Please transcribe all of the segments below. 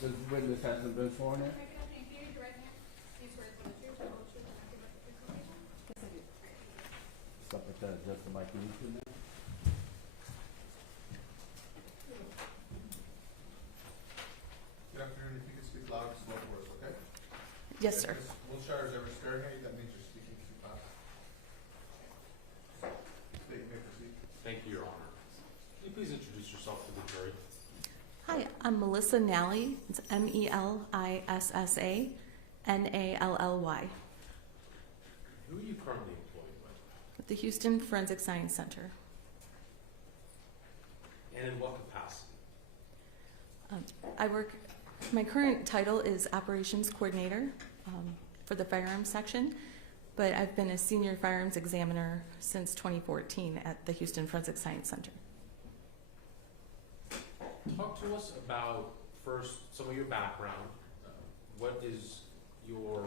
The witness hasn't been sworn in? Something that just the mic needs to know. Good afternoon. If you could speak loud and slow for us, okay? Yes, sir. If Wilshire is ever staring at you, that means you're speaking too fast. State, you may proceed. Thank you, Your Honor. Can you please introduce yourself to the jury? Hi, I'm Melissa Nally. It's Melissa Nally. Who are you currently employed with? At the Houston Forensic Science Center. And in what capacity? My current title is Operations Coordinator for the Firearms section, but I've been a Senior Firearms Examiner since 2014 at the Houston Forensic Science Center. Talk to us about, first, some of your background. What is your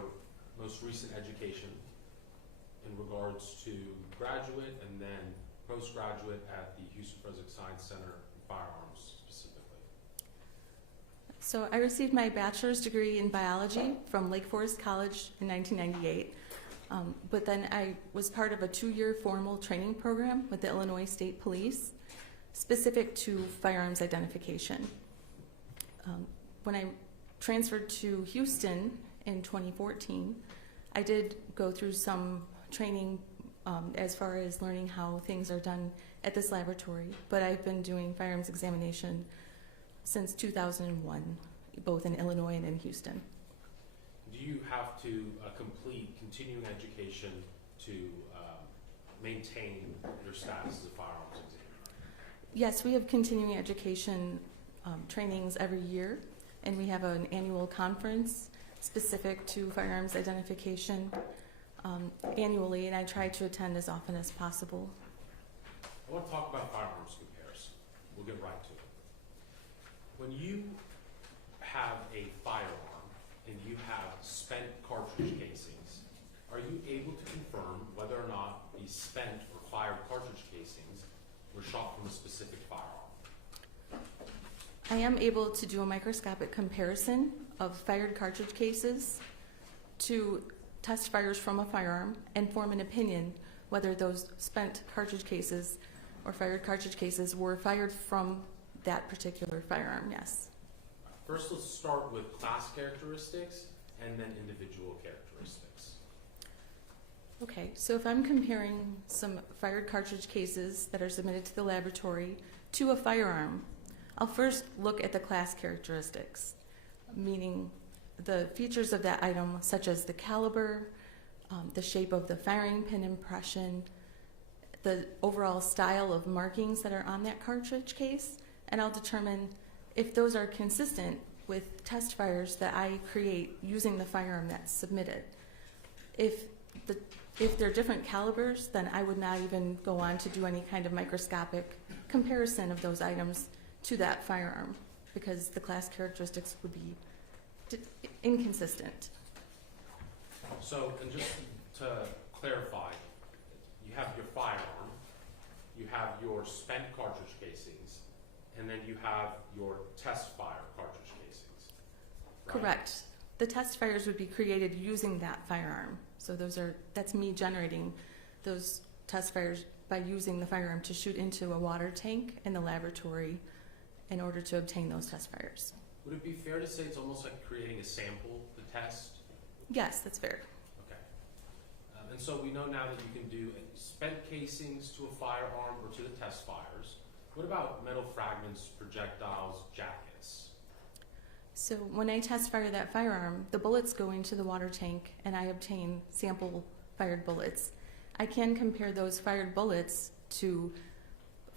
most recent education in regards to graduate and then postgraduate at the Houston Forensic Science Center in Firearms specifically? So I received my bachelor's degree in biology from Lake Forest College in 1998, but then I was part of a 2-year formal training program with the Illinois State Police specific to firearms identification. When I transferred to Houston in 2014, I did go through some training as far as learning how things are done at this laboratory, but I've been doing firearms examination since 2001 both in Illinois and in Houston. Do you have to complete continuing education to maintain your status as a firearms examiner? Yes, we have continuing education trainings every year, and we have an annual conference specific to firearms identification annually, and I try to attend as often as possible. I want to talk about firearms comparison. We'll get right to it. When you have a firearm and you have spent cartridge casings, are you able to confirm whether or not these spent or fired cartridge casings were shot from a specific firearm? I am able to do a microscopic comparison of fired cartridge cases to test fires from a firearm and form an opinion whether those spent cartridge cases or fired cartridge cases were fired from that particular firearm, yes. First, let's start with class characteristics and then individual characteristics. Okay, so if I'm comparing some fired cartridge cases that are submitted to the laboratory to a firearm, I'll first look at the class characteristics, meaning the features of that item, such as the caliber, the shape of the firing pin impression, the overall style of markings that are on that cartridge case, and I'll determine if those are consistent with test fires that I create using the firearm that's submitted. If they're different calibers, then I would not even go on to do any kind of microscopic comparison of those items to that firearm, because the class characteristics would be inconsistent. So, and just to clarify, you have your firearm, you have your spent cartridge casings, and then you have your test fire cartridge casings. Right? Correct. The test fires would be created using that firearm. So that's me generating those test fires by using the firearm to shoot into a water tank in the laboratory in order to obtain those test fires. Would it be fair to say it's almost like creating a sample to test? Yes, that's fair. Okay. And so we know now that you can do spent casings to a firearm or to the test fires. What about metal fragments, projectiles, jackets? So when I test fire that firearm, the bullets go into the water tank and I obtain sample fired bullets. I can compare those fired bullets to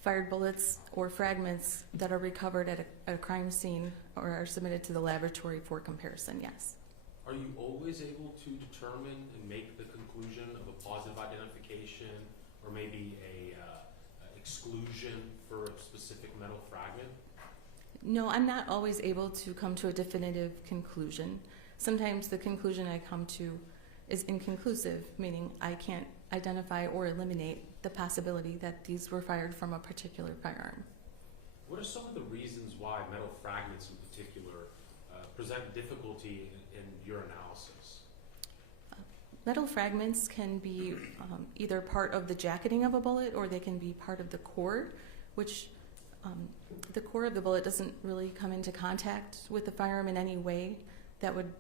fired bullets or fragments that are recovered at a crime scene or are submitted to the laboratory for comparison, yes. Are you always able to determine and make the conclusion of a positive identification or maybe a exclusion for a specific metal fragment? No, I'm not always able to come to a definitive conclusion. Sometimes the conclusion I come to is inconclusive, meaning I can't identify or eliminate the possibility that these were fired from a particular firearm. What are some of the reasons why metal fragments in particular present difficulty in your analysis? Metal fragments can be either part of the jacketing of a bullet or they can be part of the core, which the core of the bullet doesn't really come into contact with the firearm in any way that would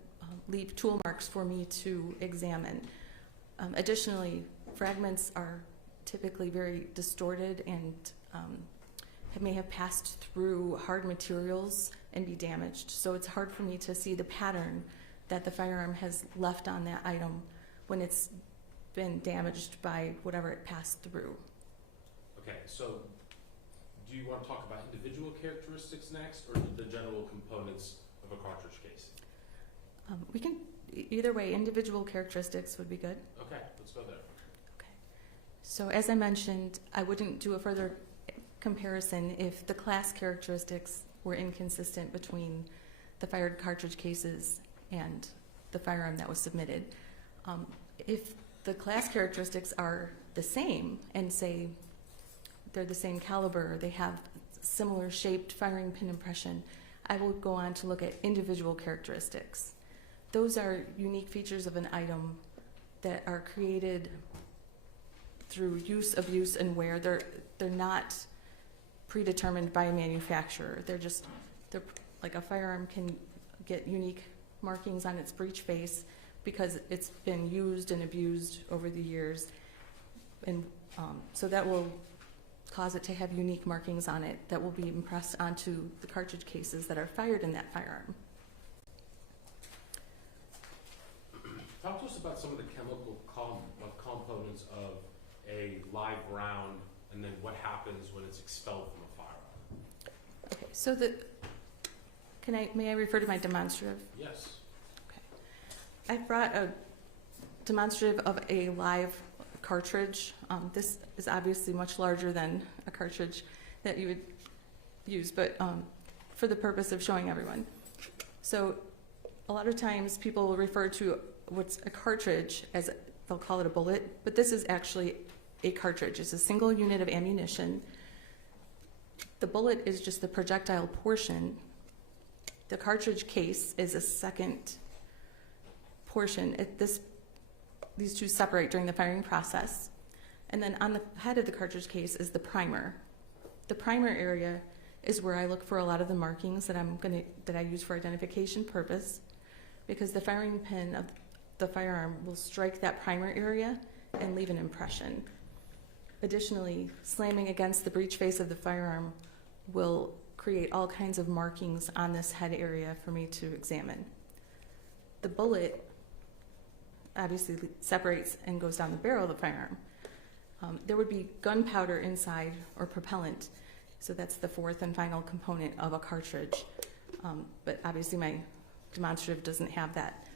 leave tool marks for me to examine. Additionally, fragments are typically very distorted and may have passed through hard materials and be damaged. So it's hard for me to see the pattern that the firearm has left on that item when it's been damaged by whatever it passed through. Okay, so do you want to talk about individual characteristics next or the general components of a cartridge case? We can, either way, individual characteristics would be good. Okay, let's go there. Okay. So as I mentioned, I wouldn't do a further comparison if the class characteristics were inconsistent between the fired cartridge cases and the firearm that was submitted. If the class characteristics are the same and say they're the same caliber, they have similar shaped firing pin impression, I will go on to look at individual characteristics. Those are unique features of an item that are created through use, abuse, and wear. They're not predetermined by a manufacturer. They're like a firearm can get unique markings on its breech face because it's been used and abused over the years, and so that will cause it to have unique markings on it that will be impressed onto the cartridge cases that are fired in that firearm. us about some of the chemical components of a live round, and then what happens when it's expelled from a firearm. Okay, so may I refer to my demonstrative? Yes. I brought a demonstrative of a live cartridge. This is obviously much larger than a cartridge that you would use, but for the purpose of showing everyone. So a lot of times people will refer to what's a cartridge as, they'll call it a bullet, but this is actually a cartridge. It's a single unit of ammunition. The bullet is just the projectile portion. The cartridge case is a second portion. These two separate during the firing process. And then on the head of the cartridge case is the primer. The primer area is where I look for a lot of the markings that I use for identification purpose, because the firing pin of the firearm will strike that primer area and leave an impression. Additionally, slamming against the breech face of the firearm will create all kinds of markings on this head area for me to examine. The bullet obviously separates and goes down the barrel of the firearm. There would be gunpowder inside, or propellant, so that's the fourth and final component of a cartridge. But obviously my demonstrative doesn't have that.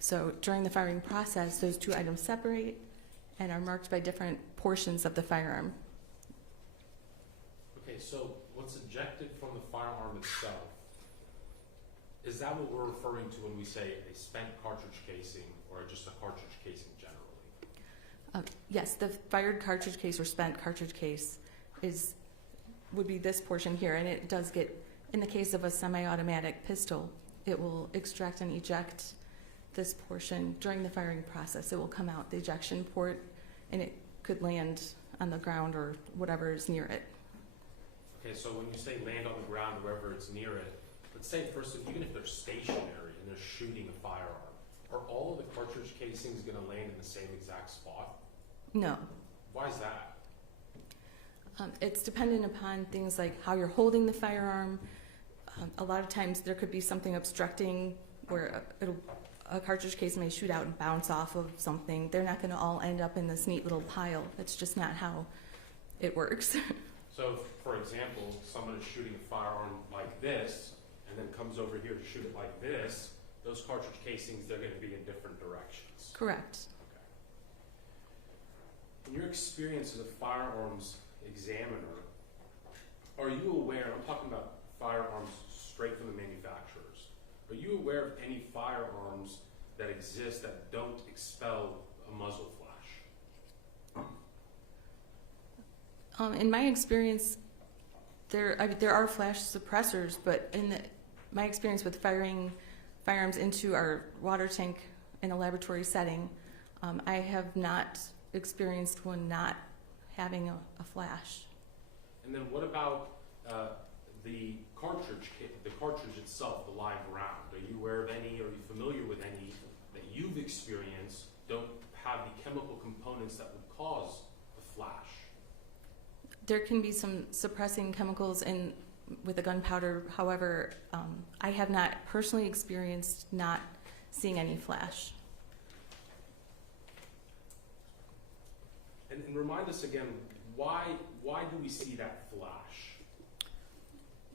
So during the firing process, those two items separate and are marked by different portions of the firearm. Okay, so what's ejected from the firearm itself, is that what we're referring to when we say a spent cartridge casing or just a cartridge casing generally? Yes, the fired cartridge case or spent cartridge case would be this portion here, and it does get, in the case of a semi-automatic pistol, it will extract and eject this portion during the firing process. It will come out the ejection port, and it could land on the ground or whatever is near it. Okay, so when you say land on the ground, wherever it's near it, let's say even if they're stationary and they're shooting a firearm, are all of the cartridge casings going to land in the same exact spot? No. Why is that? It's dependent upon things like how you're holding the firearm. A lot of times there could be something obstructing where a cartridge case may shoot out and bounce off of something. They're not going to all end up in this neat little pile. That's just not how it works. So, for example, someone is shooting a firearm like this and then comes over here to shoot it like this, those cartridge casings, they're going to be in different directions. Correct. In your experience as a firearms examiner, are you aware, I'm talking about firearms straight from the manufacturers, are you aware of any firearms that exist that don't expel a muzzle flash? In my experience, there are flash suppressors, but in my experience with firing firearms into our water tank in a laboratory setting, I have not experienced one not having a flash. And then what about the cartridge itself, the live round? Are you aware of any, are you familiar with any that you've experienced don't have the chemical components that would cause a flash? There can be some suppressing chemicals with the gunpowder. However, I have not personally experienced not seeing any flash. And remind us again, why do we see that flash?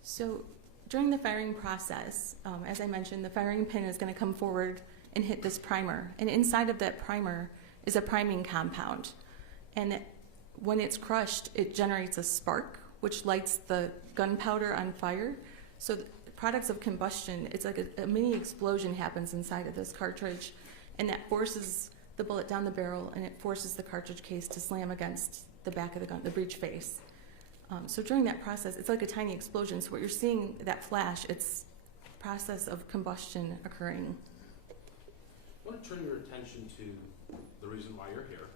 So during the firing process, as I mentioned, the firing pin is going to come forward and hit this primer. And inside of that primer is a priming compound. And when it's crushed, it generates a spark, which lights the gunpowder on fire. So the products of combustion, it's like a mini explosion happens inside of this cartridge, and that forces the bullet down the barrel, and it forces the cartridge case to slam against the back of the gun, the breech face. So during that process, it's like a tiny explosion. So what you're seeing, that flash, it's a process of combustion occurring. I want to turn your attention to the reason why you're here.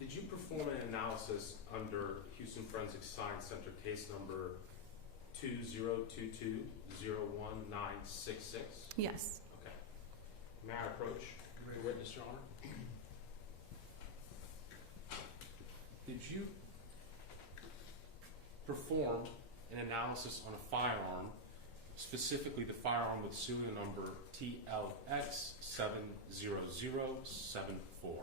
Did you perform an analysis under Houston Forensic Science Center case number 2022-01966? Yes. Okay. May I approach the witness, Your Honor? Did you perform an analysis on a firearm specifically the firearm with serial number TLX70074.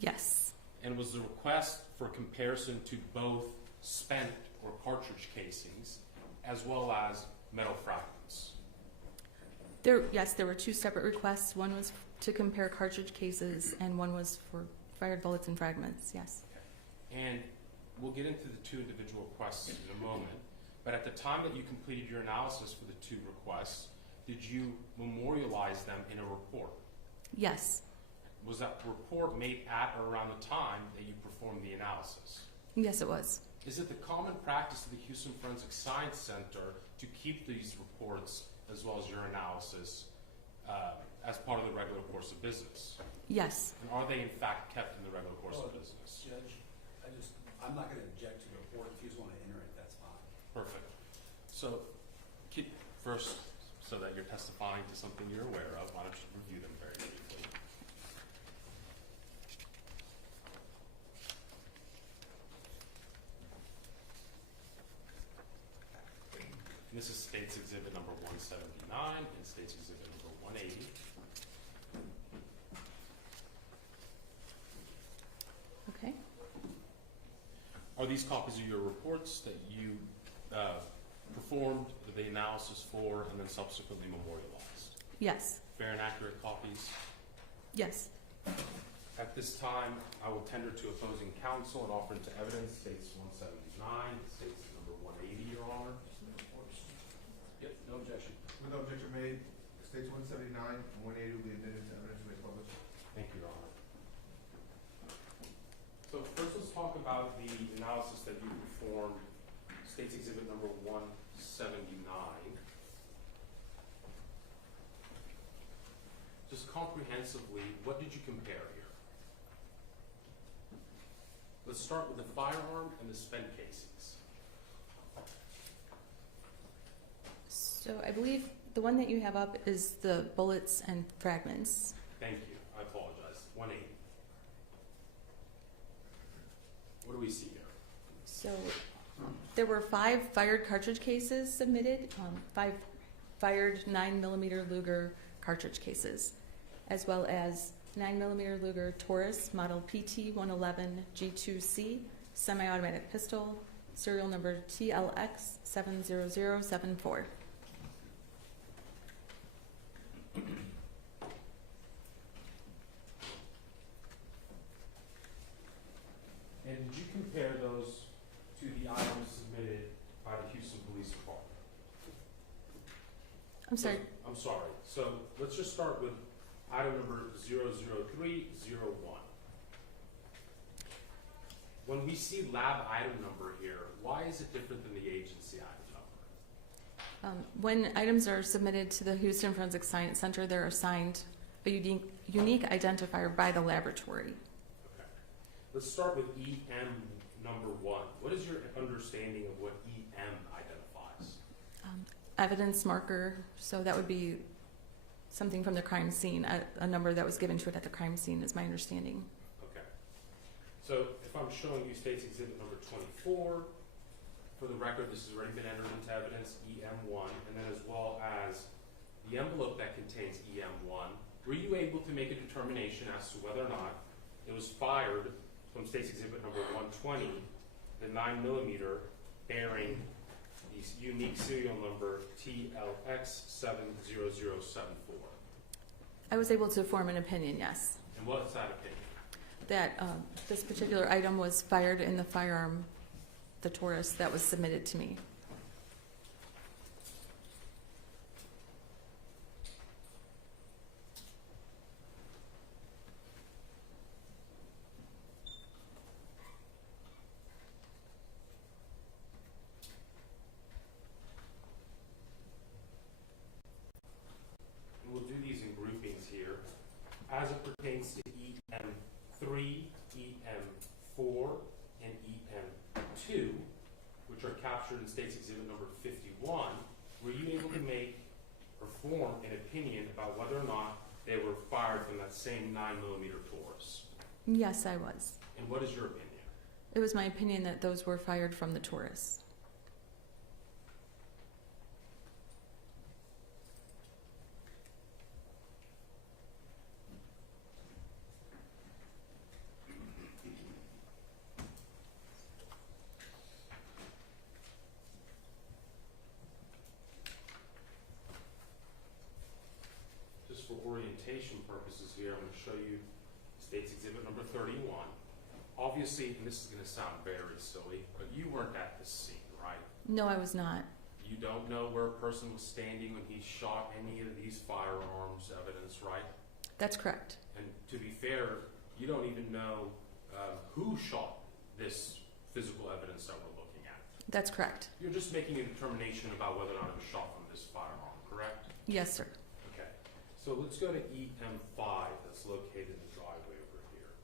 Yes. And was the request for comparison to both spent or cartridge casings as well as metal fragments? Yes, there were two separate requests. One was to compare cartridge cases, and one was for fired bullets and fragments, yes. Okay. And we'll get into the two individual requests in a moment, but at the time that you completed your analysis for the two requests, did you memorialize them in a report? Yes. Was that report made at or around the time that you performed the analysis? Yes, it was. Is it the common practice of the Houston Forensic Science Center to keep these reports as well as your analysis as part of the regular course of business? Yes. And are they in fact kept in the regular course of business? Judge, I'm not going to object to the report. If you just want to enter it, that's fine. Perfect. So, first, so that you're testifying to something you're aware of, why don't you review them very briefly? And this is State's Exhibit number 179 and State's Exhibit number 180. Okay. Are these copies of your reports that you performed the analysis for and then subsequently memorialized? Yes. Fair and accurate copies? Yes. At this time, I will tender to opposing counsel and offer into evidence States 179, States number 180, Your Honor. Yep, no objection. With no objection made, States 179 and 180 will be admitted to evidence made public. Thank you, Your Honor. So first let's talk about the analysis that you performed, State's Exhibit number 179. Just comprehensively, what did you compare here? Let's start with the firearm and the spent casings. So I believe the one that you have up is the bullets and fragments. Thank you. I apologize. 180. What do we see here? So there were 5 fired cartridge cases submitted, 5 fired 9mm Luger cartridge cases, as well as 9mm Luger Taurus model PT-111 G2C semi-automatic pistol, serial number TLX70074. And did you compare those to the items submitted by the Houston Police Department? I'm sorry. I'm sorry. So let's just start with item number 00301. When we see lab item number here, why is it different than the agency item number? When items are submitted to the Houston Forensic Science Center, they're assigned a unique identifier by the laboratory. Okay. Let's start with EM number 1. What is your understanding of what EM identifies? Evidence marker, so that would be something from the crime scene, a number that was given to it at the crime scene is my understanding. Okay. So if I'm showing you State's Exhibit number 24, for the record, this has already been entered into evidence, EM1, and then as well as the envelope that contains EM1, were you able to make a determination as to whether or not it was fired from State's Exhibit number 120, the 9mm bearing the unique serial number TLX70074? I was able to form an opinion, yes, And what's that opinion? that this particular item was fired in the firearm, the Taurus, that was submitted to me. And we'll do these in groupings here. As it pertains to EM3, EM4, and EM2, which are captured in State's Exhibit number 51, were you able to make or form an opinion about whether or not they were fired from that same 9mm Taurus? Yes, I was. And what is your opinion? It was my opinion that those were fired from the Taurus. for orientation purposes here, I'm going to show you State's Exhibit number 31. Obviously, and this is going to sound very silly, but you weren't at the scene, right? No, I was not. You don't know where a person was standing when he shot any of these firearms evidence, right? That's correct. And to be fair, you don't even know who shot this physical evidence that we're looking at. That's correct. You're just making a determination about whether or not it was shot from this firearm, correct? Yes, sir. Okay. So let's go to EM5 that's located in the driveway over here.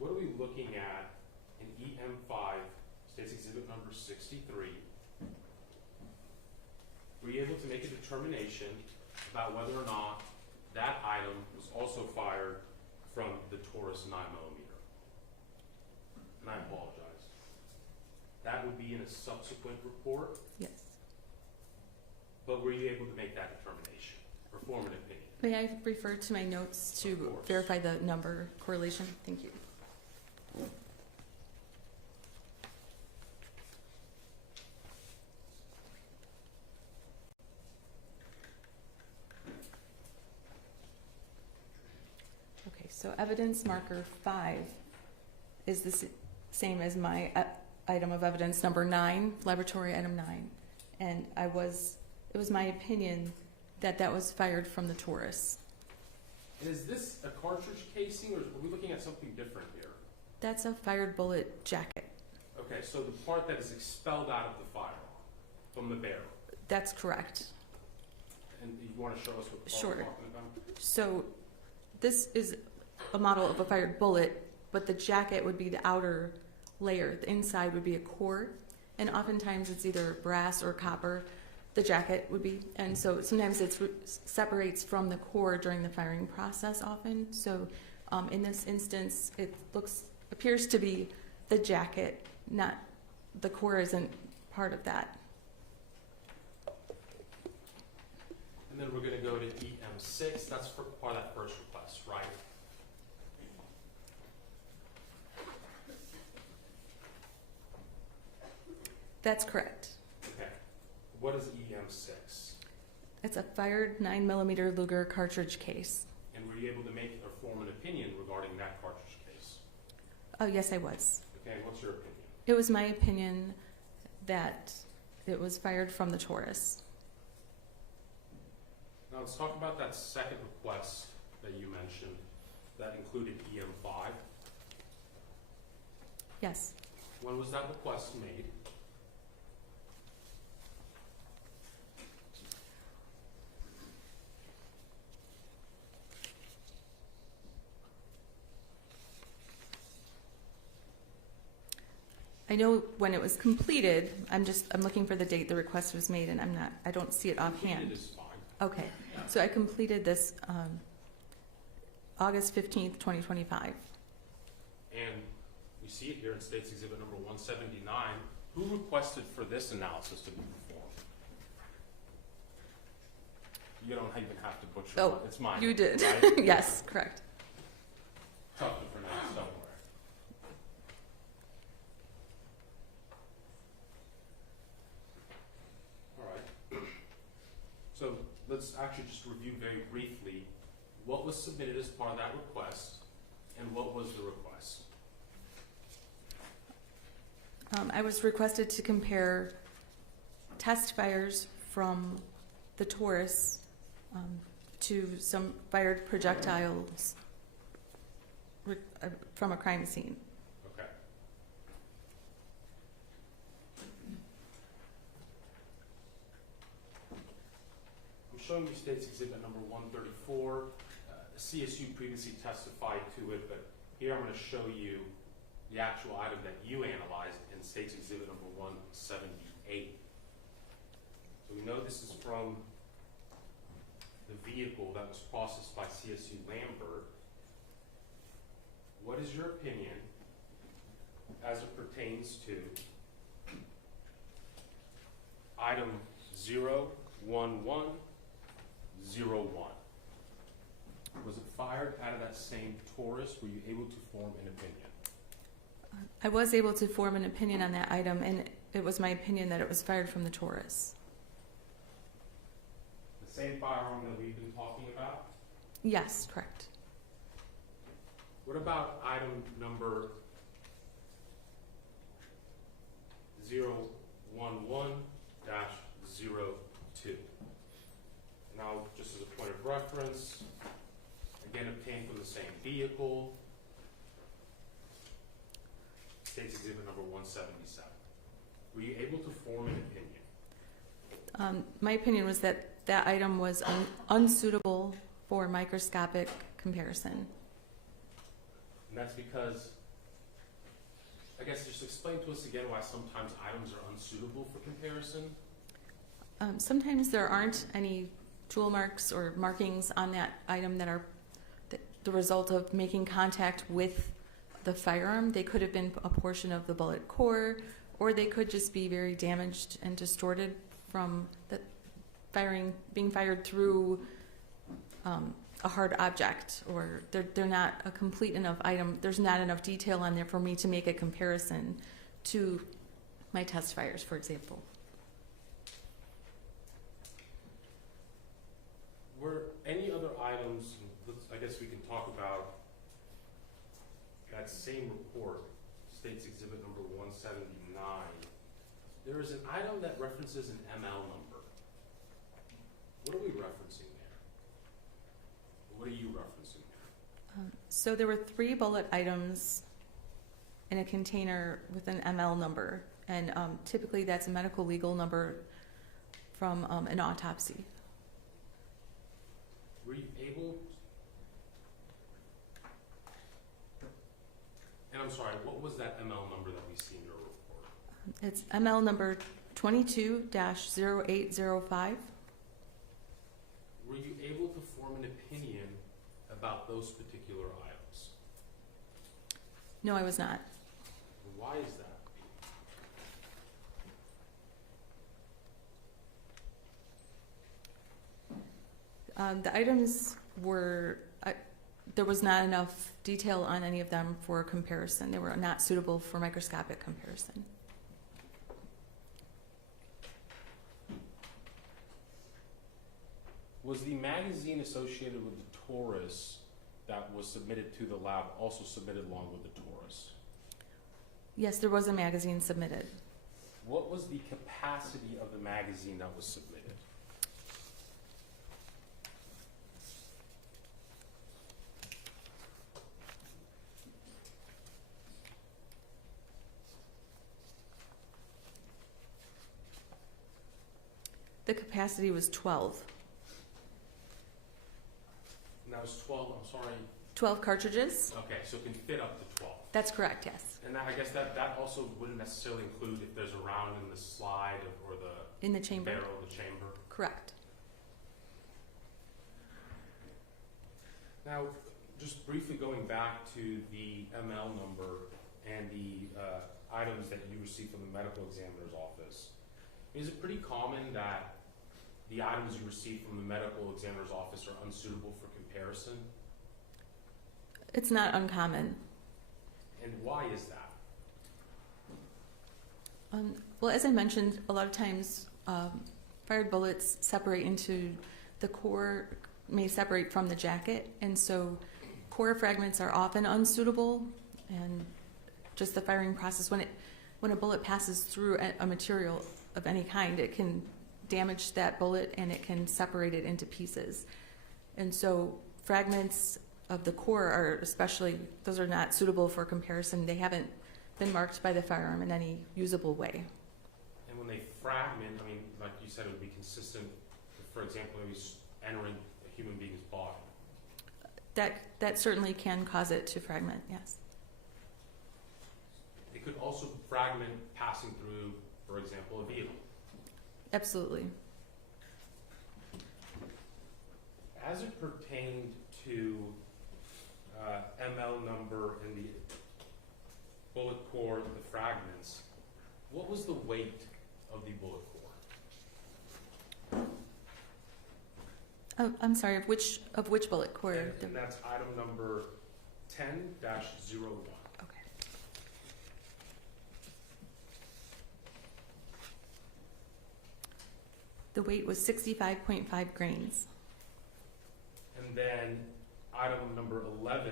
What are we looking at in EM5, State's Exhibit number 63? Were you able to make a determination about whether or not that item was also fired from the Taurus 9mm? And I apologize. That would be in a subsequent report, Yes. but were you able to make that determination or form an opinion? May I refer to my notes to Of course. verify the number correlation? Thank you. Okay, so evidence marker 5 is the same as my item of evidence number 9, laboratory item 9. And it was my opinion that that was fired from the Taurus. And is this a cartridge casing, or are we looking at something different here? That's a fired bullet jacket. Okay, so the part that is expelled out of the firearm from the barrel. That's correct. And you want to show us what the part Sure. we're talking about? So this is a model of a fired bullet, but the jacket would be the outer layer. The inside would be a core, and oftentimes it's either brass or copper. The jacket would be, and so sometimes it separates from the core during the firing process often. So in this instance, it appears to be the jacket, not the core isn't part of that. And then we're going to go to EM6. That's for part of that first request, right? That's correct. Okay. What is EM6? It's a fired 9mm Luger cartridge case. And were you able to make or form an opinion regarding that cartridge case? Oh, yes, I was. Okay, and what's your opinion? It was my opinion that it was fired from the Taurus. Now let's talk about that second request that you mentioned that included EM5. Yes. When was that request made? I know when it was completed. I'm looking for the date the request was made, and I don't see it offhand. Completed is fine. Okay, so I completed this August 15th, 2025. And you see it here in State's Exhibit number 179. Who requested for this analysis to be performed? You don't even have to butcher Oh, it. It's mine. You did. Right? Yes, correct. Tough to pronounce, don't worry. All right. So let's actually just review very briefly what was submitted as part of that request and what was the request. I was requested to compare test fires from the Taurus to some fired projectiles from a crime scene. Okay. I'm showing you State's Exhibit number 134. CSU previously testified to it, but here I'm going to show you the actual item that you analyzed in State's Exhibit number 178. So we know this is from the vehicle that was processed by CSU Lambert. What is your opinion as it pertains to item 01101? Was it fired out of that same Taurus? Were you able to form an opinion? I was able to form an opinion on that item, and it was my opinion that it was fired from the Taurus. The same firearm that we've been talking about? Yes, correct. What about item number 011-02? Now, just as a point of reference, again obtained from the same vehicle, State's Exhibit number 177. Were you able to form an opinion? My opinion was that that item was unsuitable for microscopic comparison. And that's because, I guess just explain to us again why sometimes items are unsuitable for comparison. Sometimes there aren't any tool marks or markings on that item that are the result of making contact with the firearm. They could have been a portion of the bullet core, or they could just be very damaged and distorted from the being fired through a hard object, or they're not a complete enough item. There's not enough detail on there for me to make a comparison to my test fires, for example. Were any other items, I guess we can talk about that same report, State's Exhibit number 179. There is an item that references an ML number. What are we referencing there? What are you referencing there? So there were 3 bullet items in a container with an ML number, and typically that's a medical legal number from an autopsy. Were you able, and I'm sorry, what was that ML number that we see in your report? It's ML number 22-0805. Were you able to form an opinion about those particular items? No, I was not. Why is that? The items were, there was not enough detail on any of them for comparison. They were not suitable for microscopic comparison. Was the magazine associated with the Taurus that was submitted to the lab also submitted along with the Taurus? Yes, there was a magazine submitted. What was the capacity of the magazine that was submitted? The capacity was 12. And that was 12, I'm sorry. 12 cartridges? Okay, so it can fit up to 12. That's correct, yes. And that, I guess that also wouldn't necessarily include if there's a round in the slide or the In the chamber? barrel of the chamber. Correct. Now, just briefly going back to the ML number and the items that you received from the medical examiner's office, is it pretty common that the items you receive from the medical examiner's office are unsuitable for comparison? It's not uncommon. And why is that? Well, as I mentioned, a lot of times fired bullets separate into the core, may separate from the jacket, and so core fragments are often unsuitable, and just the firing process, when a bullet passes through a material of any kind, it can damage that bullet and it can separate it into pieces. And so fragments of the core are especially, those are not suitable for comparison. They haven't been marked by the firearm in any usable way. And when they fragment, I mean, like you said, it would be consistent with, for example, maybe entering a human being's body. That certainly can cause it to fragment, yes. It could also fragment passing through, for example, a vehicle. Absolutely. As it pertained to ML number and the bullet core, the fragments, what was the weight of the bullet core? Oh, I'm sorry, of which bullet core? And that's item number 10-01. Okay. The weight was 65.5 grains. And then item number 11-01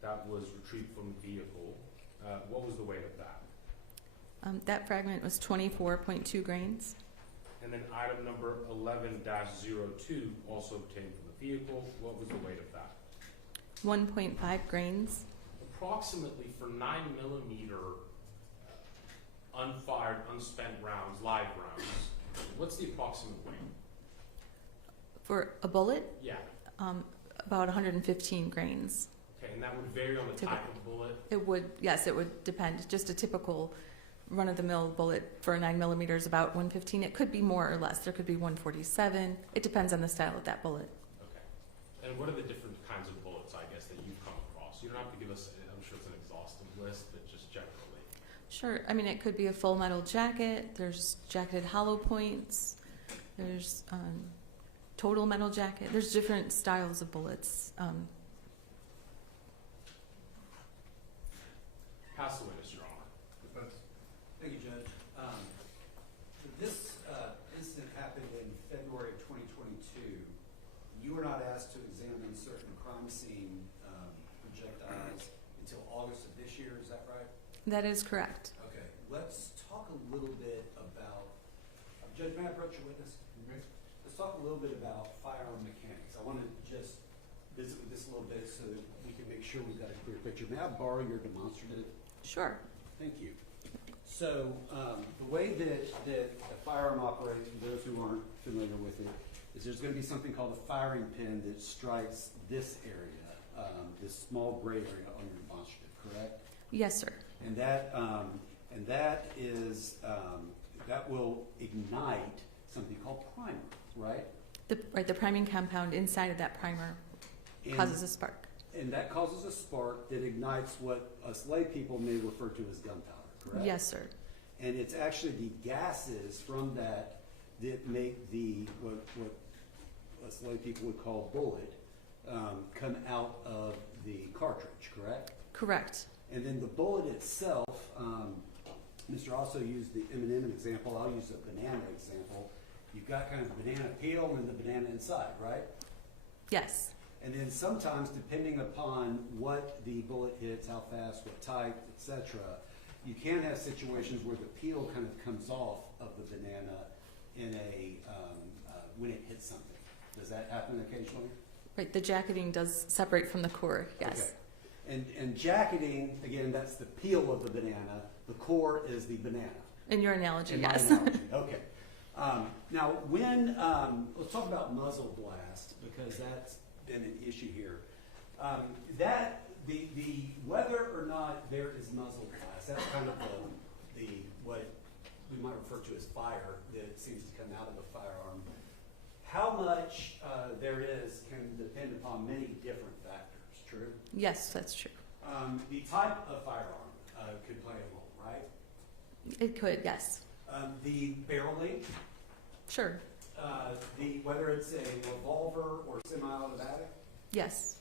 that was retrieved from the vehicle, what was the weight of that? That fragment was 24.2 grains. And then item number 11-02, also obtained from the vehicle, what was the weight of that? 1.5 grains. Approximately for 9mm unfired, unspent rounds, live rounds, what's the approximate weight? For a bullet, Yeah. about 115 grains. Okay, and that would vary on the type of bullet? It would, yes, it would depend. Just a typical run-of-the-mill bullet for a 9mm is about 115. It could be more or less. There could be 147. It depends on the style of that bullet. Okay. And what are the different kinds of bullets, I guess, that you've come across? You don't have to give us, I'm sure it's an exhaustive list, but just generally. Sure. I mean, it could be a full metal jacket. There's jacketed hollow points. There's total metal jacket. There's different styles of bullets. Pass the witness, Your Honor. Defense. Thank you, Judge. This incident happened in February of 2022. You were not asked to examine certain crime scene projectiles until August of this year, is that right? That is correct. Okay, let's talk a little bit about, Judge, may I approach your witness? Let's talk a little bit about firearm mechanics. I want to just visit with this a little bit so that we can make sure we've got a clear picture. May I borrow your demonstrative? Sure. Thank you. So the way that a firearm operates, for those who aren't familiar with it, is there's going to be something called a firing pin that strikes this area, this small gray area on your demonstrative, correct? Yes, sir. And that will ignite something called primer, right? The priming compound inside of that primer causes a spark. And that causes a spark that ignites what us lay people may refer to as gunpowder, correct? Yes, sir. And it's actually the gases from that make the what us lay people would call bullet come out of the cartridge, correct? Correct. And then the bullet itself, Mr. also used the M&M example. I'll use a banana example. You've got kind of the banana peel and the banana inside, right? Yes. And then sometimes, depending upon what the bullet hits, how fast, what type, etc., you can have situations where the peel kind of comes off of the banana in when it hits something. Does that happen occasionally? Right. The jacketing does separate from the core. Yes. Okay. And jacketing, again, that's the peel of the banana. The core is the banana. In your analogy, In my yes. analogy. Okay. Now, when let's talk about muzzle blast, because that's been an issue here. The whether or not there is muzzle blast, that's kind of the what we might refer to as fire that seems to come out of a firearm. How much there is can depend upon many different factors. True. Yes, that's true. The type of firearm could play a role, right? It could. Yes. The barrel length. Sure. Whether it's a revolver or semi-automatic. Yes.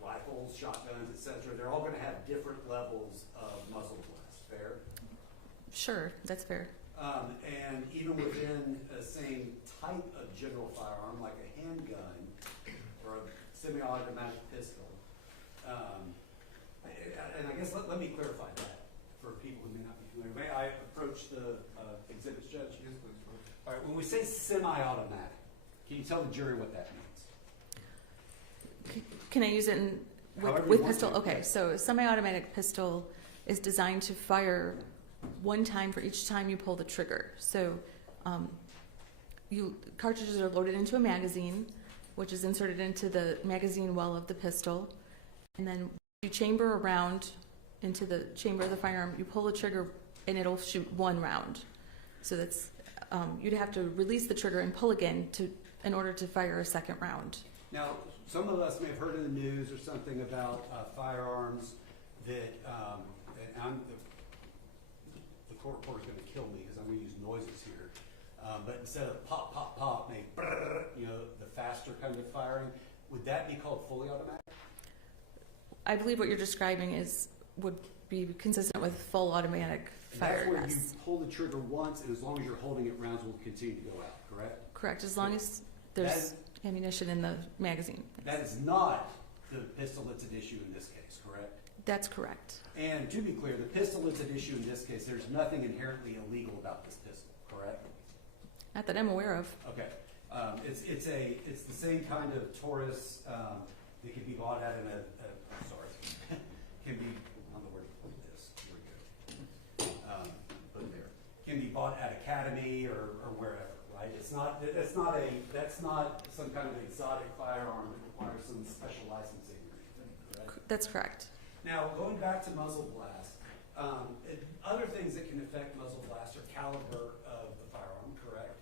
Rifles, shotguns, etc. They're all going to have different levels of muzzle blast. Fair. Sure. That's fair. And even within the same type of general firearm, like a handgun or a semi-automatic pistol. And I guess let me clarify that for people who may not be familiar. May I approach the exhibits, Judge? Yes, please. All right. When we say semi-automatic, can you tell the jury what that means? Can I use it However you with want pistol? to, Okay. yes. So a semi-automatic pistol is designed to fire one time for each time you pull the trigger. So cartridges are loaded into a magazine, which is inserted into the magazine well of the pistol, and then you chamber a round into the chamber of the firearm. You pull the trigger, and it'll shoot one round. So that's you'd have to release the trigger and pull again in order to fire a second round. Now, some of us may have heard in the news or something about firearms that, and the court reporter is going to kill me because I'm going to use noises here. But instead of pop, pop, pop, make brrr, the faster kind of firing. Would that be called fully automatic? I believe what you're describing would be consistent with full automatic fire. That's where Yes. you pull the trigger once, and as long as you're holding it, rounds will continue to go out. Correct? Correct. As long as there's ammunition in the magazine. That is not the pistol that's at issue in this case, correct? That's correct. And to be clear, the pistol that's at issue in this case, there's nothing inherently illegal about this pistol, correct? Not that I'm aware of. Okay. It's the same kind of Taurus that can be bought at can be, I don't know where to put this. Here we go. Put it there. Can be bought at Academy or wherever, right? That's not some kind of exotic firearm that requires some special licensing or anything, correct? That's correct. Now, going back to muzzle blast, other things that can affect muzzle blast are caliber of the firearm, correct?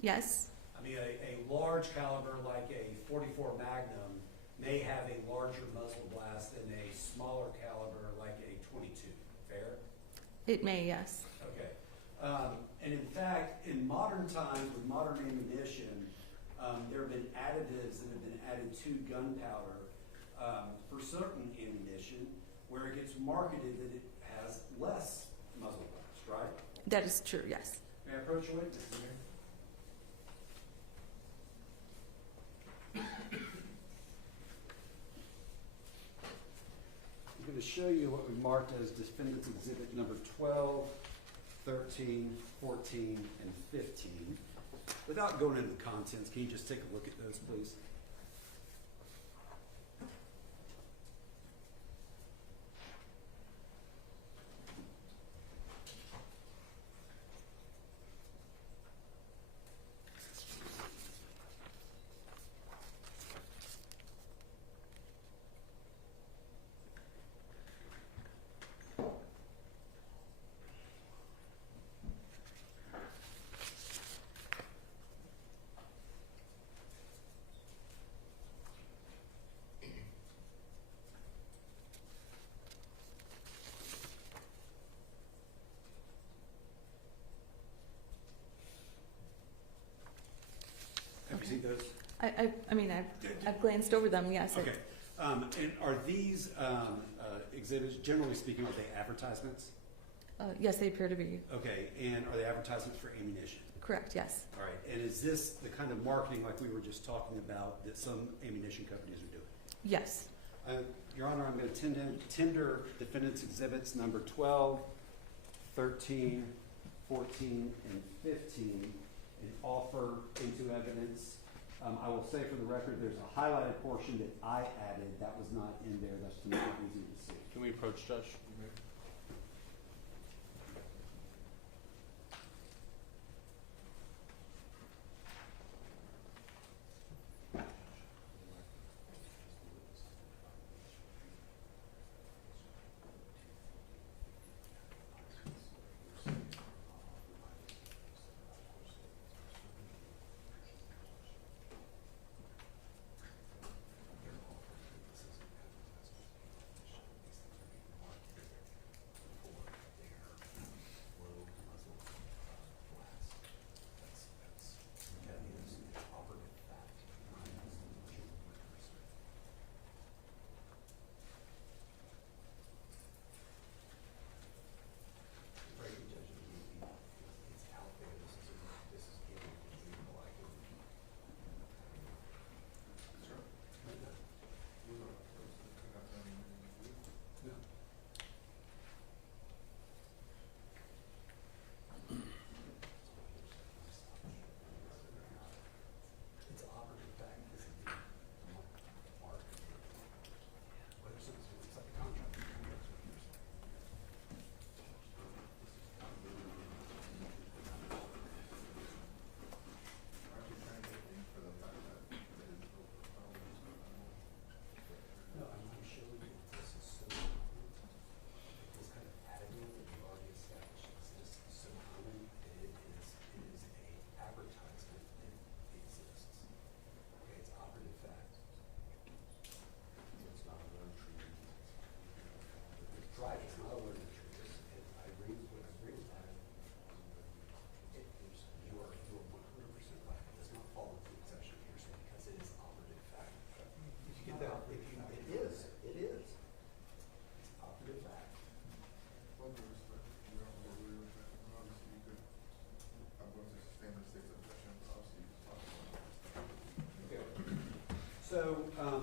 Yes. I mean, a large caliber like a .44 Magnum may have a larger muzzle blast than a smaller caliber like a .22. Fair? It may, yes. Okay. And in fact, in modern times with modern ammunition, there have been additives that have been added to gunpowder for certain ammunition where it gets marketed that it has less muzzle blast, right? That is true, yes. May I approach you, witness? I'm going to show you what we marked as Defendant's Exhibit number 12, 13, 14, and 15. Without going into the contents, can you just take a look at those, please? Have you seen those? I mean, I've glanced over them, yes. Okay. And are these exhibits, generally speaking, are they advertisements? Yes, they appear to be. Okay, and are they advertisements for ammunition? Correct, yes. All right, and is this the kind of marketing like we were just talking about that some ammunition companies are doing? Yes. Your Honor, I'm going to tender Defendant's Exhibits number 12, 13, 14, and 15 and offer into evidence. I will say for the record, there's a highlighted portion that I added that was not in there. That's to make it easier to see. Can we approach Judge?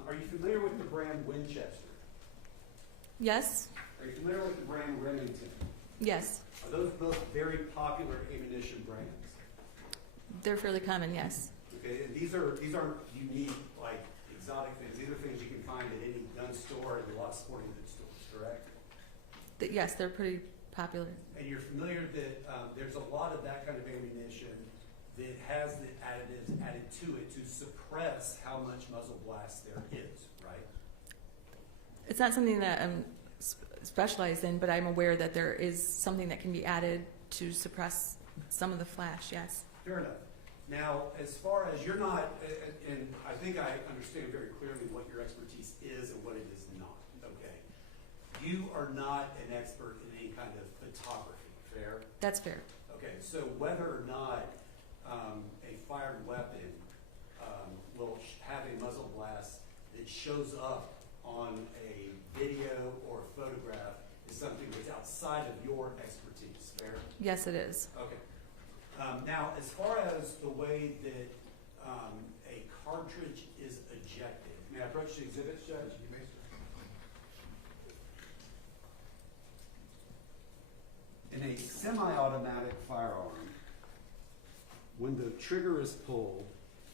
Are you familiar with the brand Winchester? Yes, Are you familiar with the brand Remington? yes, Are those both very popular ammunition brands? they're fairly common, yes. Okay, and these aren't unique, like exotic things. These are things you can find at any gun store and a lot of sporting goods stores, correct? Yes, they're pretty popular. And you're familiar that there's a lot of that kind of ammunition that has the additives added to it to suppress how much muzzle blast there is, right? It's not something that I'm specialized in, but I'm aware that there is something that can be added to suppress some of the flash, yes. Fair enough. Now, as far as you're not, and I think I understand very clearly what your expertise is and what it is not, okay? You are not an expert in any kind of photography, fair? That's fair. Okay, so whether or not a fired weapon will have a muzzle blast that shows up on a video or photograph is something that's outside of your expertise, fair? Yes, it is. Okay. Now, as far as the way that a cartridge is ejected, may I approach the exhibits, Judge? You may, sir. In a semi-automatic firearm, when the trigger is pulled,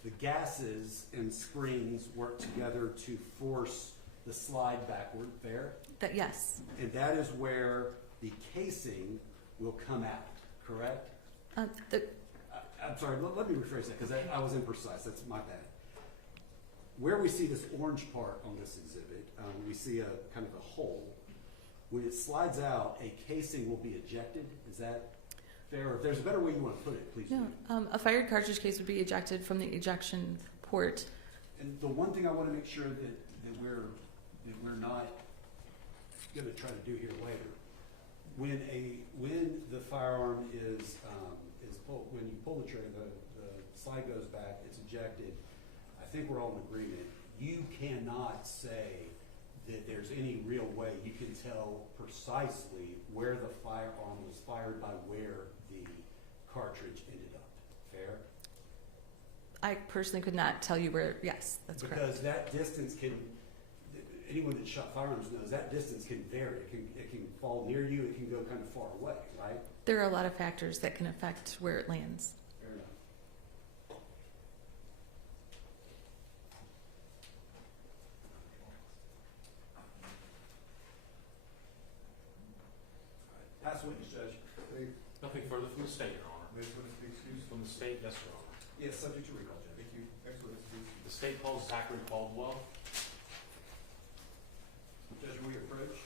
the gases and springs work together to force the slide backward, fair? Yes. And that is where the casing will come out, correct? I'm sorry, let me rephrase that because I was imprecise. That's my bad. Where we see this orange part on this exhibit, we see a kind of a hole. When it slides out, a casing will be ejected. Is that fair? Or if there's a better way you want to put it, please do. No, a fired cartridge case would be ejected from the ejection port. And the one thing I want to make sure that we're not going to try to do here later, when the firearm is pulled, when you pull the trigger, the slide goes back, it's ejected. I think we're all in agreement. You cannot say that there's any real way you can tell precisely where the firearm was fired by where the cartridge ended up. Fair? I personally could not tell you where. Yes, that's correct. Because that distance can, anyone that shot firearms knows that distance can vary. It can fall near you, it can go kind of far away, right? There are a lot of factors that can affect where it lands. Fair enough. Pass witness, Judge. Nothing further from the state, Your Honor. Next witness be excused. From the state, yes, Your Honor. Yes, subject to recall, Judge. Thank you. Next witness be excused. The state calls Zachary Caldwell. Judge, will we approach?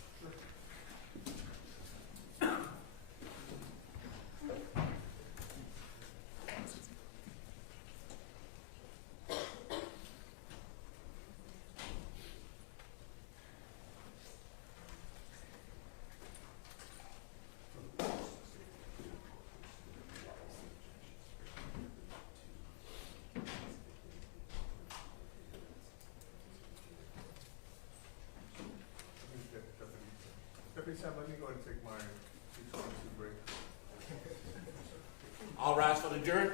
Deputy Sam, let me go and take my 6-1-2 break. All rise for the jury.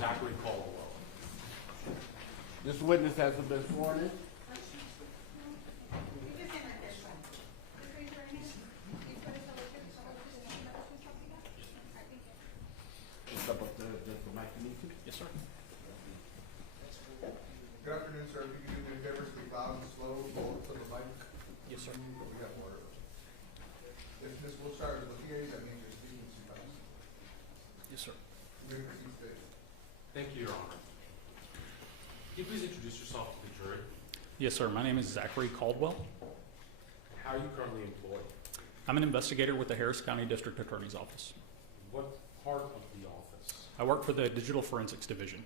Zachary Caldwell. This witness hasn't been sworn in? Step up to the mic, you need to. Yes, sir. Good afternoon, sir. If you could do me a favor, speak loud and slow, both to the mic. Yes, sir. We got water. If Ms. Wilshire is looking at you, that means you're speaking too fast. Yes, sir. You may proceed, state. Thank you, Your Honor. Can you please introduce yourself to the jury? Yes, sir. My name is Zachary Caldwell. How are you currently employed? I'm an investigator with the Harris County District Attorney's Office. What part of the office? I work for the Digital Forensics Division.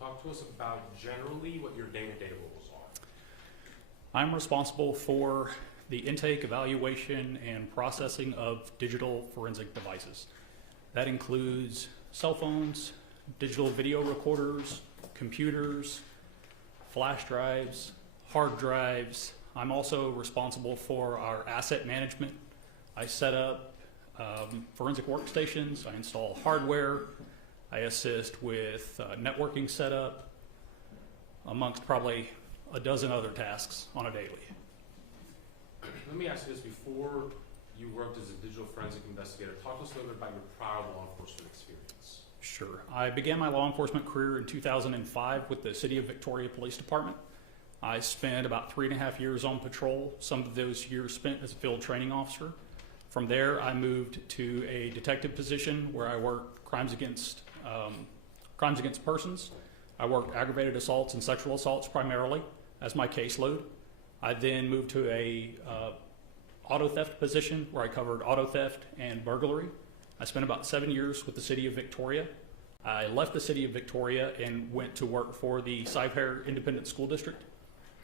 Talk to us about generally what your day-to-day roles are. I'm responsible for the intake, evaluation, and processing of digital forensic devices. That includes cell phones, digital video recorders, computers, flash drives, hard drives. I'm also responsible for our asset management. I set up forensic workstations, I install hardware, I assist with networking setup, amongst probably a dozen other tasks on a daily. Let me ask you this, before you worked as a digital forensic investigator, talk to us a little bit about your prior law enforcement experience. Sure. I began my law enforcement career in 2005 with the City of Victoria Police Department. I spent about 3.5 years on patrol, some of those years spent as a field training officer. From there, I moved to a detective position where I worked crimes against persons. I worked aggravated assaults and sexual assaults primarily as my caseload. I then moved to a auto theft position where I covered auto theft and burglary. I spent about 7 years with the City of Victoria. I left the City of Victoria and went to work for the Cy-Fair Independent School District.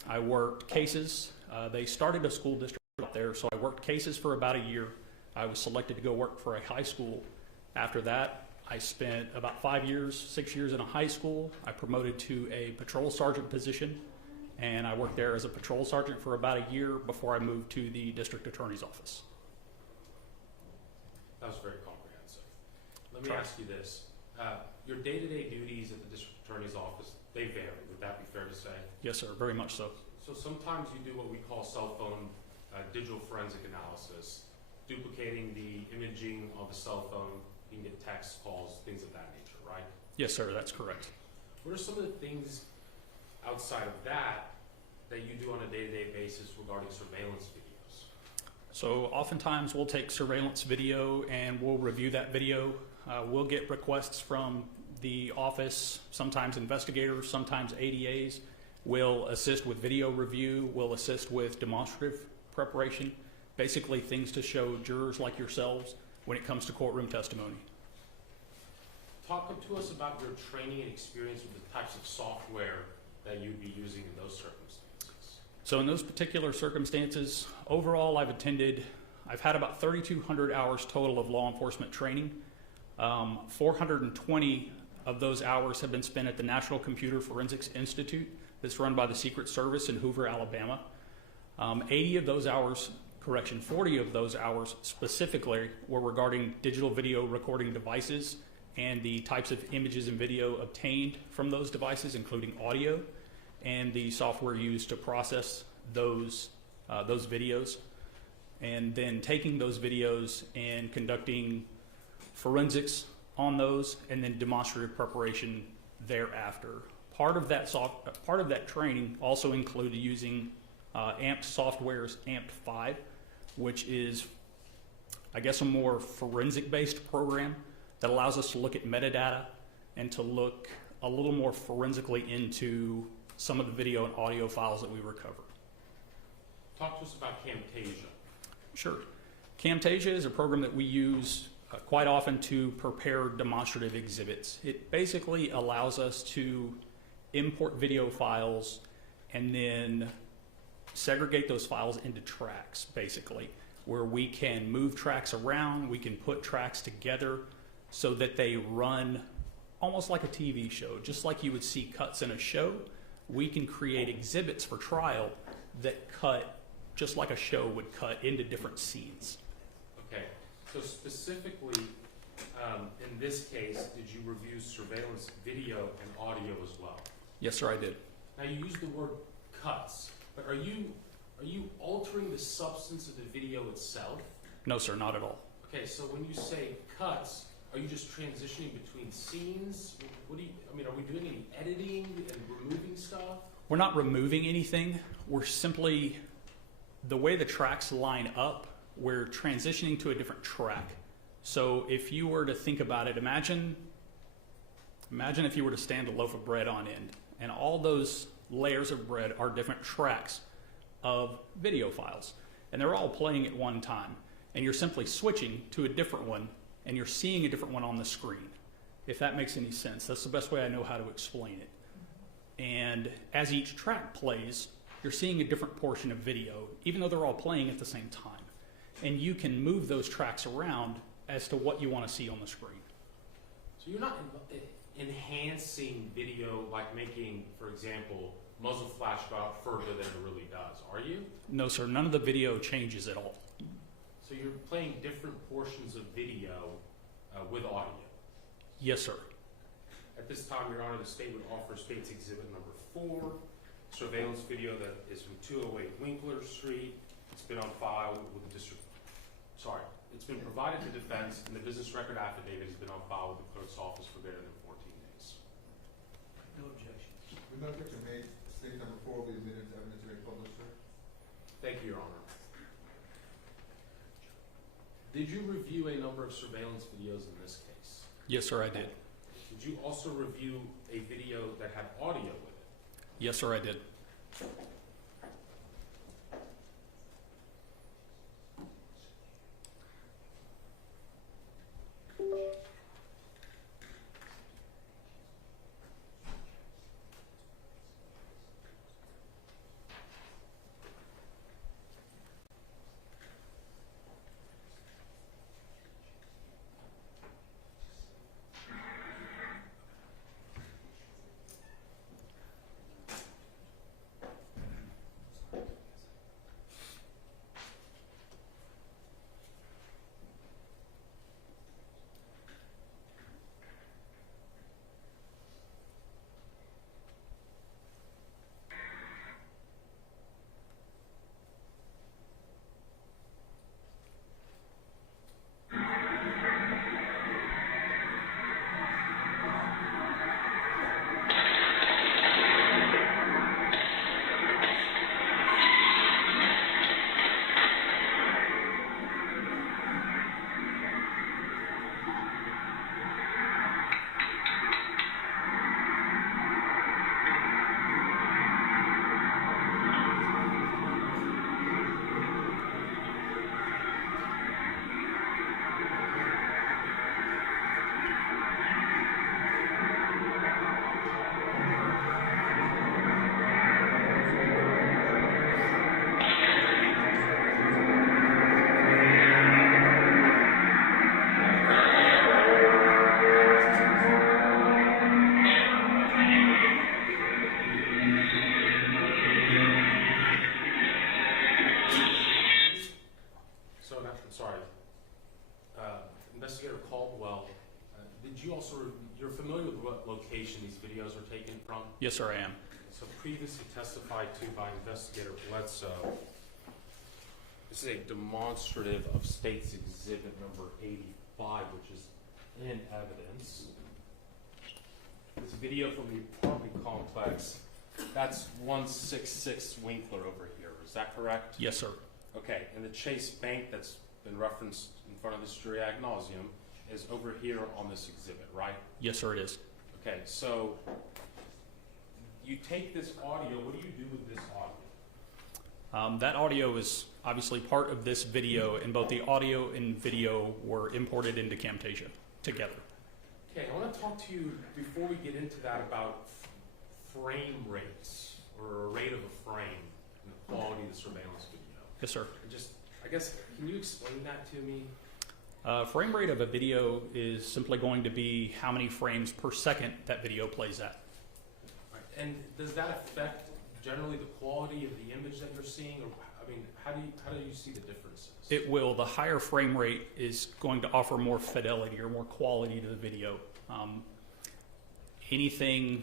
I worked cases. They started a school district up there, so I worked cases for about a year. I was selected to go work for a high school. After that, I spent about 6 years in a high school. I promoted to a patrol sergeant position, and I worked there as a patrol sergeant for about a year before I moved to the district attorney's office. That was very comprehensive. Let me ask you this. Your day-to-day duties at the district attorney's office, they vary. Would that be fair to say? Yes, sir, very much so. So sometimes you do what we call cell phone digital forensic analysis, duplicating the imaging of a cell phone. You can get texts, calls, things of that nature, right? Yes, sir, that's correct. What are some of the things outside of that that you do on a day-to-day basis regarding surveillance videos? So oftentimes we'll take surveillance video and we'll review that video. We'll get requests from the office, sometimes investigators, sometimes ADAs. We'll assist with video review. We'll assist with demonstrative preparation, basically things to show jurors like yourselves when it comes to courtroom testimony. Talk to us about your training and experience with the types of software that you'd be using in those circumstances. So in those particular circumstances, overall I've had about 3,200 hours total of law enforcement training. 420 of those hours have been spent at the National Computer Forensics Institute that's run by the Secret Service in Hoover, Alabama. 40 of those hours specifically were regarding digital video recording devices and the types of images and video obtained from those devices, including audio, and the software used to process those videos, and then taking those videos and conducting forensics on those, and then demonstrative preparation thereafter. Part of that training also included using AMP Software's AMP 5, which is, I guess, a more forensic-based program that allows us to look at metadata and to look a little more forensically into some of the video and audio files that we recover. Talk to us about Camtasia. Sure. Camtasia is a program that we use quite often to prepare demonstrative exhibits. It basically allows us to import video files and then segregate those files into tracks, basically, where we can move tracks around, we can put tracks together so that they run almost like a TV show. Just like you would see cuts in a show, we can create exhibits for trial that cut just like a show would cut into different scenes. Okay, so specifically, In this case, did you review surveillance video and audio as well? Yes, sir, I did. Now you use the word cuts, but are you altering the substance of the video itself? No, sir, not at all. Okay, so when you say cuts, are you just transitioning between scenes? What do you, I mean, are we doing any editing and removing stuff? We're not removing anything. We're simply, the way the tracks line up, we're transitioning to a different track. So if you were to think about it, imagine if you were to stand a loaf of bread on end, and all those layers of bread are different tracks of video files, and they're all playing at one time, and you're simply switching to a different one, and you're seeing a different one on the screen. If that makes any sense, that's the best way I know how to explain it. And as each track plays, you're seeing a different portion of video, even though they're all playing at the same time. And you can move those tracks around as to what you want to see on the screen. So you're not enhancing video, like making, for example, muzzle flash go out further than it really does, are you? No, sir, none of the video changes at all. So you're playing different portions of video with audio? Yes, sir. At this time, Your Honor, the state would offer State's Exhibit number 4, surveillance video that is from 208 Winkler Street. It's been on file with the district. Sorry, it's been provided to defense, and the business record affidavit has been on file with the clerk's office for greater than 14 days. No objections. With no objection made, state number 4 will be admitted into evidence made public, sir. Thank you, Your Honor. Did you review a number of surveillance videos in this case? Yes, sir, I did. Did you also review a video that had audio with it? Yes, sir, I did. Investigator Caldwell, did you also, you're familiar with what location these videos are taken from? Yes, sir, I am. So previously testified to by Investigator Bledsoe, this is a demonstrative of State's Exhibit number 85, which is in evidence. This video from the apartment complex, that's 166 Winkler over here, is that correct? Yes, sir. Okay, and the Chase Bank that's been referenced in front of this jury ad nauseum is over here on this exhibit, right? Yes, sir, it is. Okay, so you take this audio, what do you do with this audio? That audio is obviously part of this video, and both the audio and video were imported into Camtasia together. Okay, I want to talk to you, before we get into that, about frame rates, or a rate of a frame, and the quality of the surveillance video. Yes, sir. I guess, can you explain that to me? Frame rate of a video is simply going to be how many frames per second that video plays at. Right. And does that affect generally the quality of the image that you're seeing? Or, I mean, how do you see the differences? It will. The higher frame rate is going to offer more fidelity or more quality to the video. Anything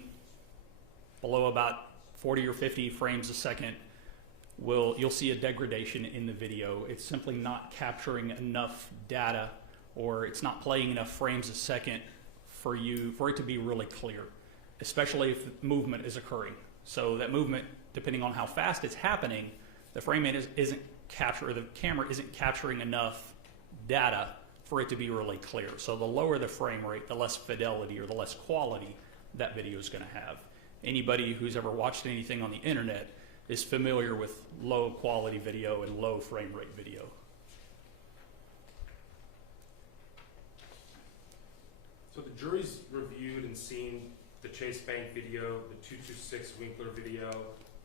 below about 40 or 50 frames a second, you'll see a degradation in the video. It's simply not capturing enough data, or it's not playing enough frames a second for it to be really clear, especially if movement is occurring. So that movement, depending on how fast it's happening, the frame rate the camera isn't capturing enough data for it to be really clear. So the lower the frame rate, the less fidelity or the less quality that video is going to have. Anybody who's ever watched anything on the internet is familiar with low quality video and low frame rate video. So the jury's reviewed and seen the Chase Bank video, the 226 Winkler video,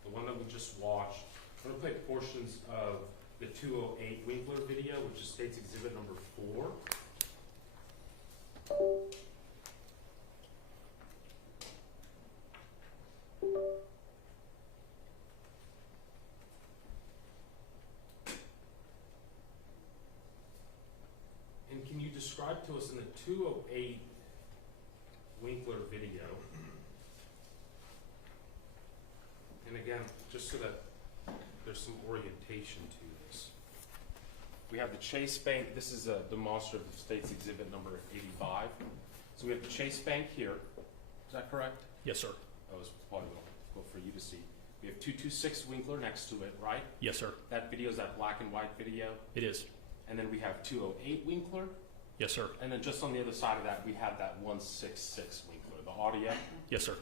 the one that we just watched. I'm going to play portions of the 208 Winkler video, which is State's Exhibit number 4. And can you describe to us in the 208 Winkler video, and again, just so that there's some orientation to this. We have the Chase Bank. This is a demonstrative of State's Exhibit number 85. So we have the Chase Bank here. Is that correct? Yes, sir. That was probably difficult for you to see. We have 226 Winkler next to it, right? Yes, sir. That video is that black and white video. It is. And then we have 208 Winkler. Yes, sir. And then just on the other side of that, we have that 166 Winkler, the audio. Yes, sir.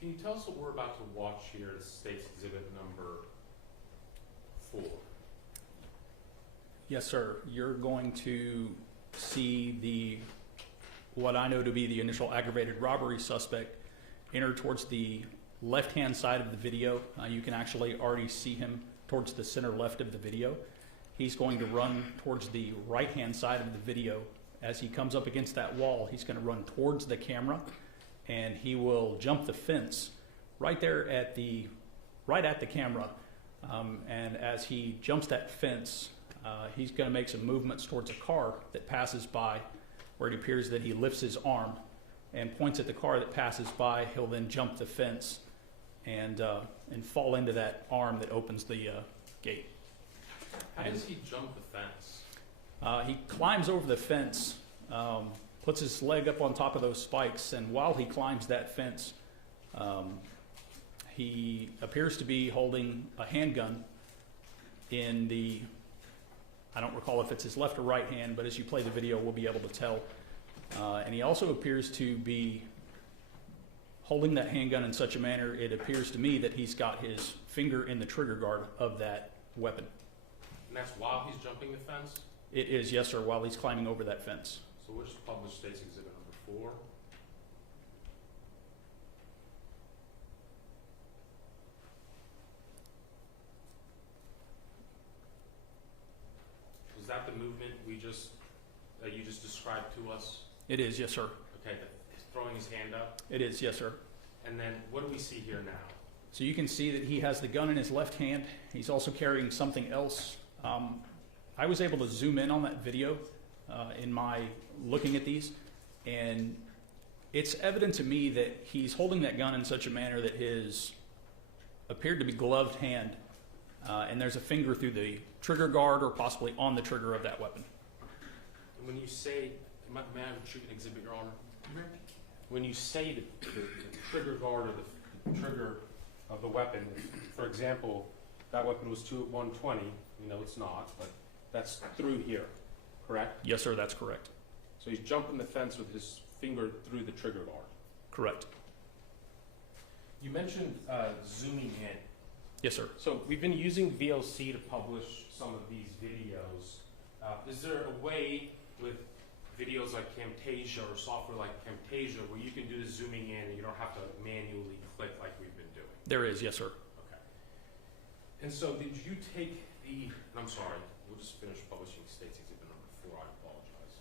Can you tell us what we're about to watch here at State's Exhibit number 4? Yes, sir. You're going to see what I know to be the initial aggravated robbery suspect enter towards the left-hand side of the video. You can actually already see him towards the center left of the video. He's going to run towards the right-hand side of the video. As he comes up against that wall, he's going to run towards the camera, and he will jump the fence right there right at the camera. And as he jumps that fence, he's going to make some movements towards a car that passes by, where it appears that he lifts his arm and points at the car that passes by. He'll then jump the fence and fall into that arm that opens the gate. How does he jump the fence? He climbs over the fence, puts his leg up on top of those spikes, and while he climbs that fence, he appears to be holding a handgun in I don't recall if it's his left or right hand, but as you play the video, we'll be able to tell. And he also appears to be holding that handgun in such a manner, it appears to me that he's got his finger in the trigger guard of that weapon. And that's while he's jumping the fence? It is, yes, sir, while he's climbing over that fence. So we'll just publish State's Exhibit number 4. Was that the movement you just described to us? It is, yes, sir. Okay, he's throwing his hand up. It is, yes, sir. And then what do we see here now? So you can see that he has the gun in his left hand. He's also carrying something else. I was able to zoom in on that video in my looking at these, and it's evident to me that he's holding that gun in such a manner that his appeared to be gloved hand, and there's a finger through the trigger guard or possibly on the trigger of that weapon. And when you say, may I retrieve an exhibit, Your Honor? When you say the trigger guard or the trigger of the weapon, for example, that weapon was 120, you know it's not, but that's through here, correct? Yes, sir, that's correct. So he's jumping the fence with his finger through the trigger guard. Correct. You mentioned zooming in. Yes, sir. So we've been using VLC to publish some of these videos. Is there a way with videos like Camtasia or software like Camtasia where you can do the zooming in and you don't have to manually click like we've been doing? There is, yes, sir. Okay. And so did you take the, I'm sorry, we'll just finish publishing States Exhibit number 4, I apologize.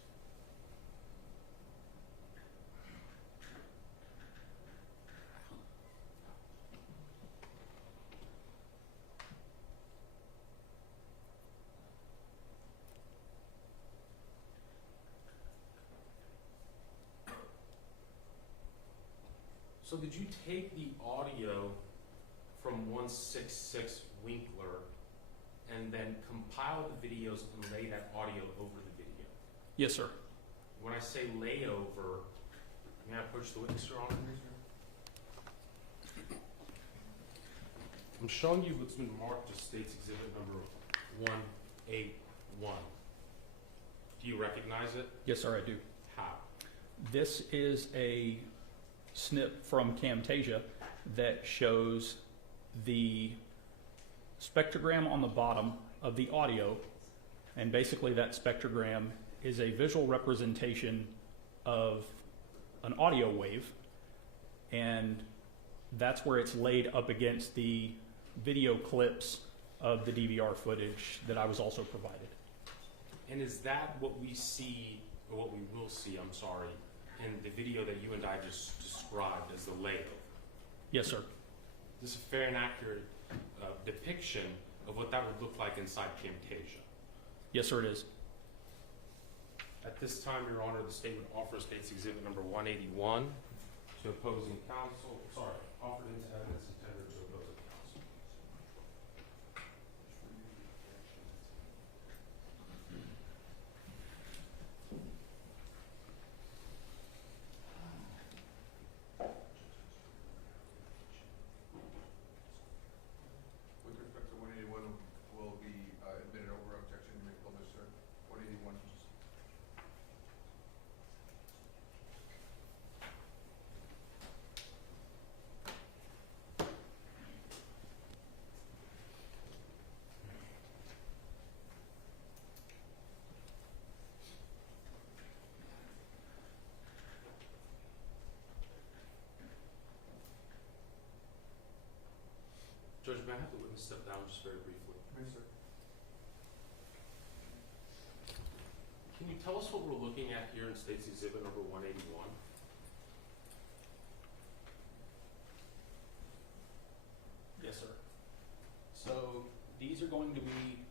So did you take the audio from 166 Winkler and then compile the videos and lay that audio over the video? Yes, sir. When I say layover, may I approach the witness, Your Honor? I'm showing you what's been marked as States Exhibit number 181. Do you recognize it? Yes, sir, I do. How? This is a snip from Camtasia that shows the spectrogram on the bottom of the audio, and basically that spectrogram is a visual representation of an audio wave, and that's where it's laid up against the video clips of the DVR footage that I was also provided. And is that what we see, or what we will see, I'm sorry, in the video that you and I just described as the layover? Yes, sir. This is a fair and accurate depiction of what that would look like inside Camtasia. Yes, sir, it is. At this time, Your Honor, the state would offer States Exhibit number 181 to opposing counsel. Sorry, offered into evidence and tendered to opposing counsel. With respect to 181, will be admitted over objection to make published, sir. 181. Judge, may I have the witness step down just very briefly? Yes, sir. Can you tell us what we're looking at here in States Exhibit number 181? Yes, sir. So these are going to be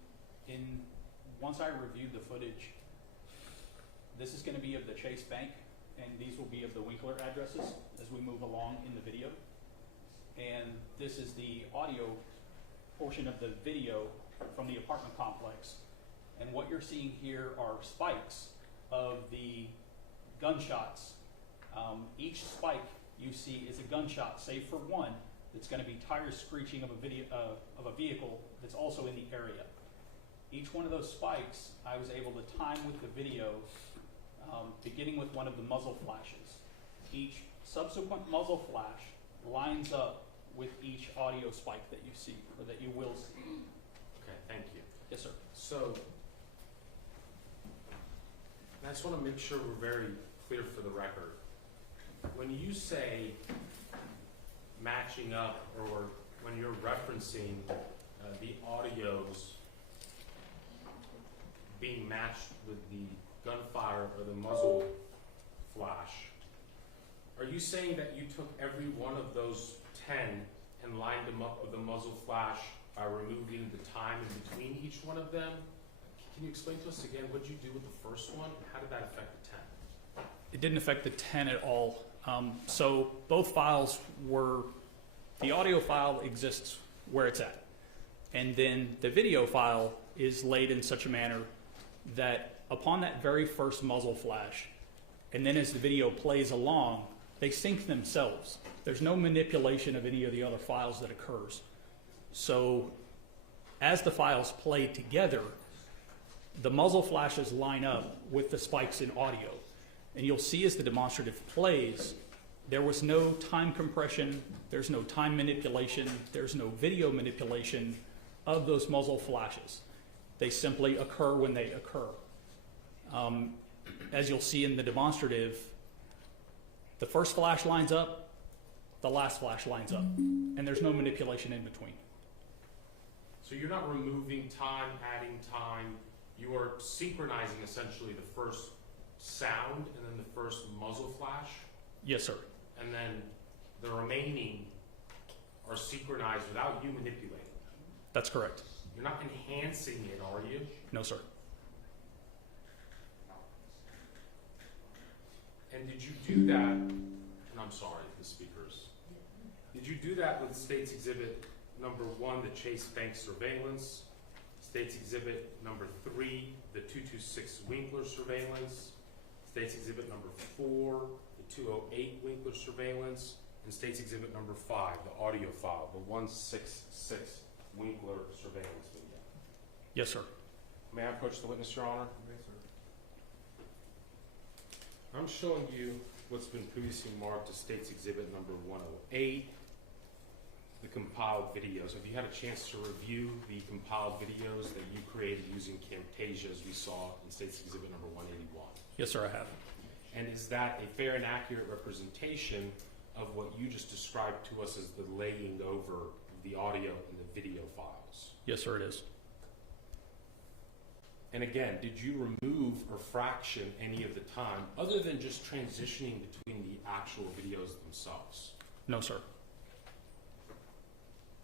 once I review the footage, this is going to be of the Chase Bank, and these will be of the Winkler addresses as we move along in the video. And this is the audio portion of the video from the apartment complex. And what you're seeing here are spikes of the gunshots. Each spike you see is a gunshot, save for one that's going to be tire screeching of a vehicle that's also in the area. Each one of those spikes I was able to time with the video, beginning with one of the muzzle flashes. Each subsequent muzzle flash lines up with each audio spike that you see, or that you will see. Okay, thank you. Yes, sir. So, I just want to make sure we're very clear for the record. When you say matching up, or when you're referencing the audios being matched with the gunfire or the muzzle flash, are you saying that you took every one of those 10 and lined them up with a muzzle flash by removing the time in between each one of them? Can you explain to us again what did you do with the first one? How did that affect the 10? It didn't affect the 10 at all. So both files the audio file exists where it's at. And then the video file is laid in such a manner that upon that very first muzzle flash, and then as the video plays along, they sync themselves. There's no manipulation of any of the other files that occurs. So as the files play together, the muzzle flashes line up with the spikes in audio. And you'll see as the demonstrative plays, there was no time compression, there's no time manipulation, there's no video manipulation of those muzzle flashes. They simply occur when they occur. as you'll see in the demonstrative, the first flash lines up, the last flash lines up, and there's no manipulation in between. So you're not removing time, adding time. You are synchronizing essentially the first sound and then the first muzzle flash, Yes, sir. and then the remaining are synchronized without you manipulating. That's correct. You're not enhancing it, are you? No, sir. And did you do that, and I'm sorry, the speakers, did you do that with States Exhibit number 1, the Chase Bank surveillance, States Exhibit number 3, the 226 Winkler surveillance, States Exhibit number 4, the 208 Winkler surveillance, and States Exhibit number 5, the audio file, the 166 Winkler surveillance video? Yes, sir. May I approach the witness, Your Honor? Yes, sir. I'm showing you what's been previously marked as States Exhibit number 108, the compiled videos. Have you had a chance to review the compiled videos that you created using Camtasia as we saw in States Exhibit number 181? Yes, sir, I have. And is that a fair and accurate representation of what you just described to us as the laying over the audio and the video files? Yes, sir, it is. And again, did you remove or fraction any of the time other than just transitioning between the actual videos themselves? No, sir.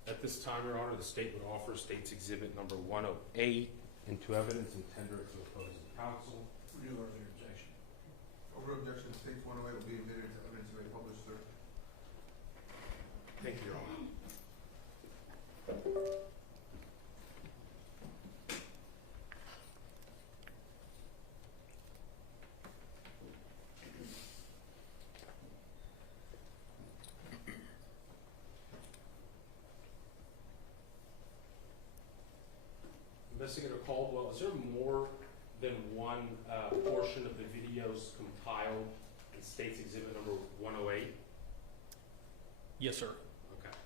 At this time, Your Honor, the state would offer States Exhibit number 108 into evidence and tender it to opposing counsel. Renew earlier objection. Over objection, States 108 will be admitted to evidence you may publish, sir. Thank you, Your Honor. Investigator Caldwell, is there more than one portion of the videos compiled in States Exhibit number 108? Yes, sir. Okay.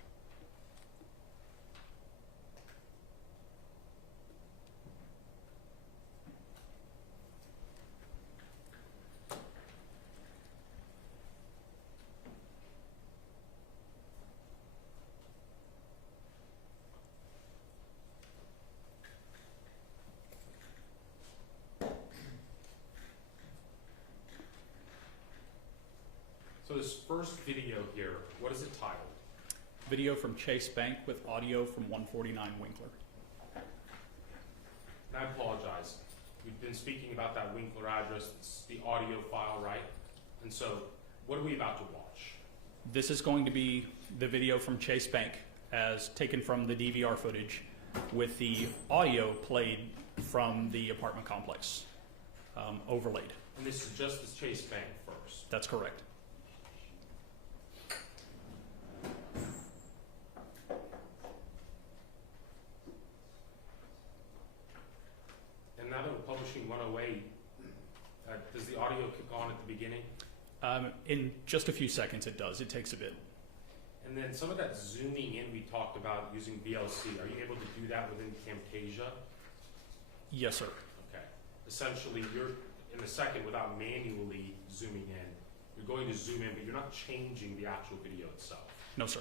So this first video here, what is it titled? Video from Chase Bank with audio from 149 Winkler. And I apologize. We've been speaking about that Winkler address. It's the audio file, right? And so, what are we about to watch? This is going to be the video from Chase Bank as taken from the DVR footage with the audio played from the apartment complex overlaid. And this is just the Chase Bank first. That's correct. And now that we're publishing 108, does the audio kick on at the beginning? In just a few seconds it does. It takes a bit. And then some of that zooming in we talked about using VLC, are you able to do that within Camtasia? Yes, sir. Okay. Essentially, you're, in a second, without manually zooming in, you're going to zoom in, but you're not changing the actual video itself. No, sir.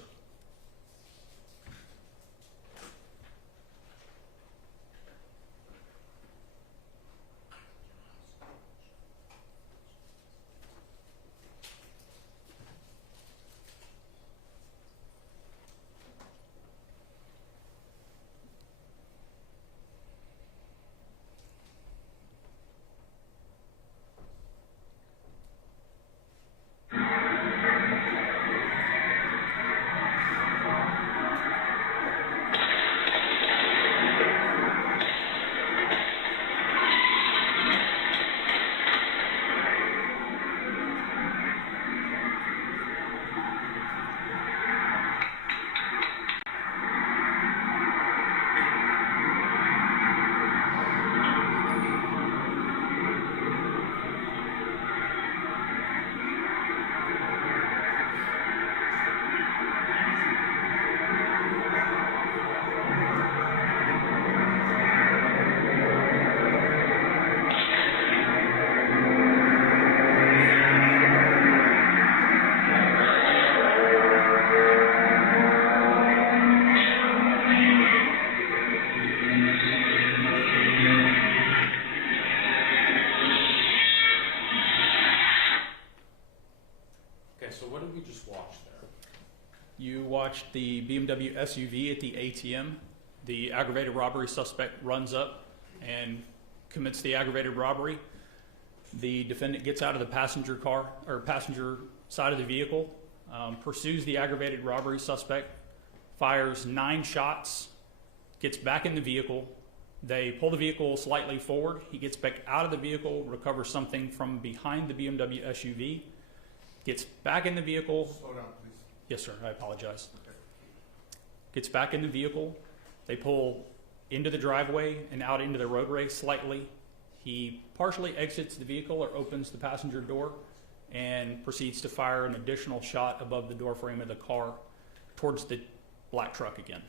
watched the BMW SUV at the ATM. The aggravated robbery suspect runs up and commits the aggravated robbery. The defendant gets out of the passenger car or passenger side of the vehicle, pursues the aggravated robbery suspect, fires 9 shots, gets back in the vehicle. They pull the vehicle slightly forward. He gets back out of the vehicle, recovers something from behind the BMW SUV, gets back in the vehicle. Slow down, please. Yes, sir, I apologize. Okay. Gets back in the vehicle. They pull into the driveway and out into the roadway slightly. He partially exits the vehicle or opens the passenger door and proceeds to fire an additional shot above the door frame of the car towards the black truck again.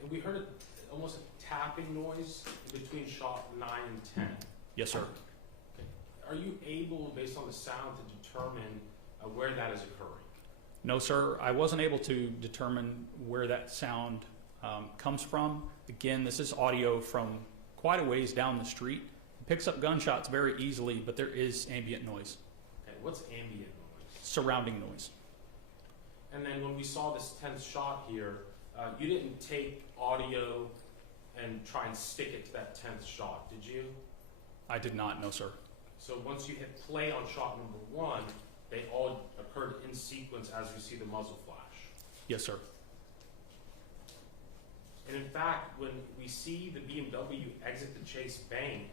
And we heard almost a tapping noise in between shot 9 and 10. Yes, sir. Okay. Are you able, based on the sound, to determine where that is occurring? No, sir. I wasn't able to determine where that sound comes from. Again, this is audio from quite a ways down the street. It picks up gunshots very easily, but there is ambient noise, Okay. What's ambient noise? surrounding noise. And then when we saw this 10th shot here, you didn't take audio and try and stick it to that 10th shot, did you? I did not, no, sir. So once you hit play on shot number 1, they all occurred in sequence as we see the muzzle flash. Yes, sir. And in fact, when we see the BMW exit the Chase Bank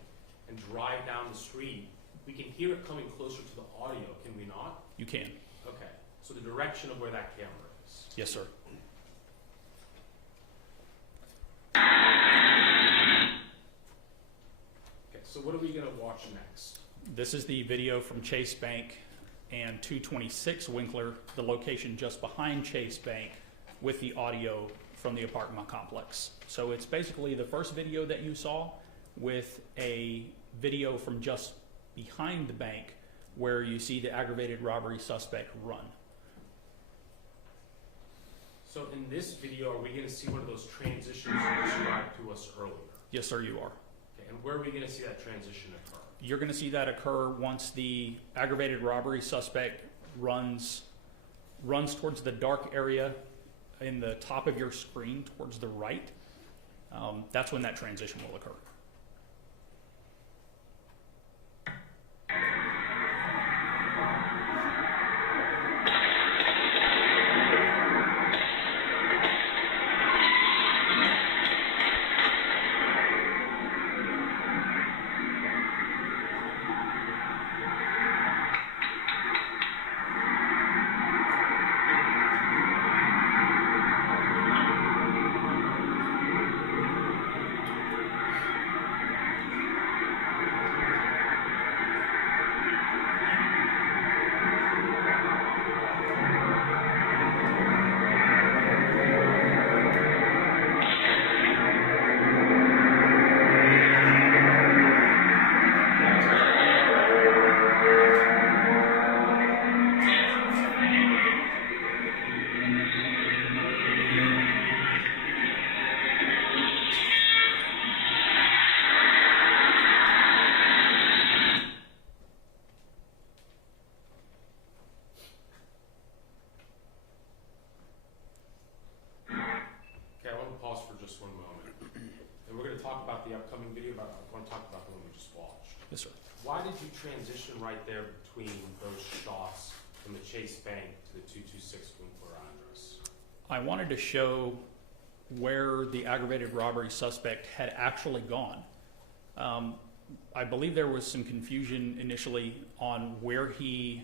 and drive down the street, we can hear it coming closer to the audio, can we not? You can. Okay, so the direction of where that camera is. Yes, sir. Okay, so what are we going to watch next? This is the video from Chase Bank and 226 Winkler, the location just behind Chase Bank, with the audio from the apartment complex. So it's basically the first video that you saw with a video from just behind the bank where you see the aggravated robbery suspect run. So in this video, are we going to see one of those transitions you described to us earlier? Yes, sir, you are. Okay, and where are we going to see that transition occur? You're going to see that occur once the aggravated robbery suspect runs towards the dark area in the top of your screen towards the right. That's when that transition will occur. Yes, sir. Why did you transition right there between those shots from the Chase Bank to the 226 Winkler address? I wanted to show where the aggravated robbery suspect had actually gone. I believe there was some confusion initially on where he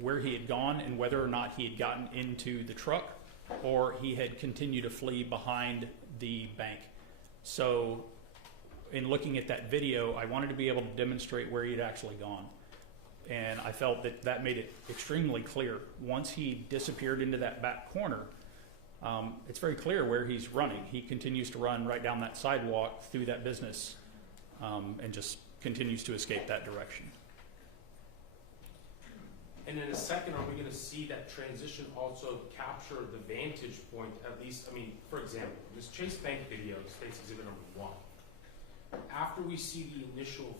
had gone and whether or not he had gotten into the truck or he had continued to flee behind the bank. So in looking at that video, I wanted to be able to demonstrate where he had actually gone. And I felt that that made it extremely clear. Once he disappeared into that back corner, it's very clear where he's running. He continues to run right down that sidewalk through that business and just continues to escape that direction. And in a second, are we going to see that transition also capture the vantage point, at least, I mean, for example, this Chase Bank video, State's Exhibit number 1. After we see the initial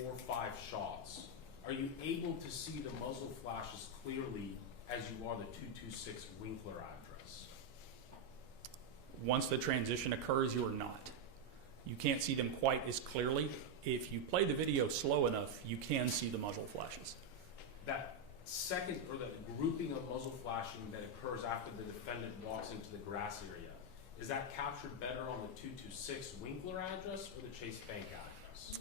4 or 5 shots, are you able to see the muzzle flashes clearly as you are the 226 Winkler address? Once the transition occurs, you are not. You can't see them quite as clearly. If you play the video slow enough, you can see the muzzle flashes. That second, or the grouping of muzzle flashing that occurs after the defendant walks into the grass area, is that captured better on the 226 Winkler address or the Chase Bank address?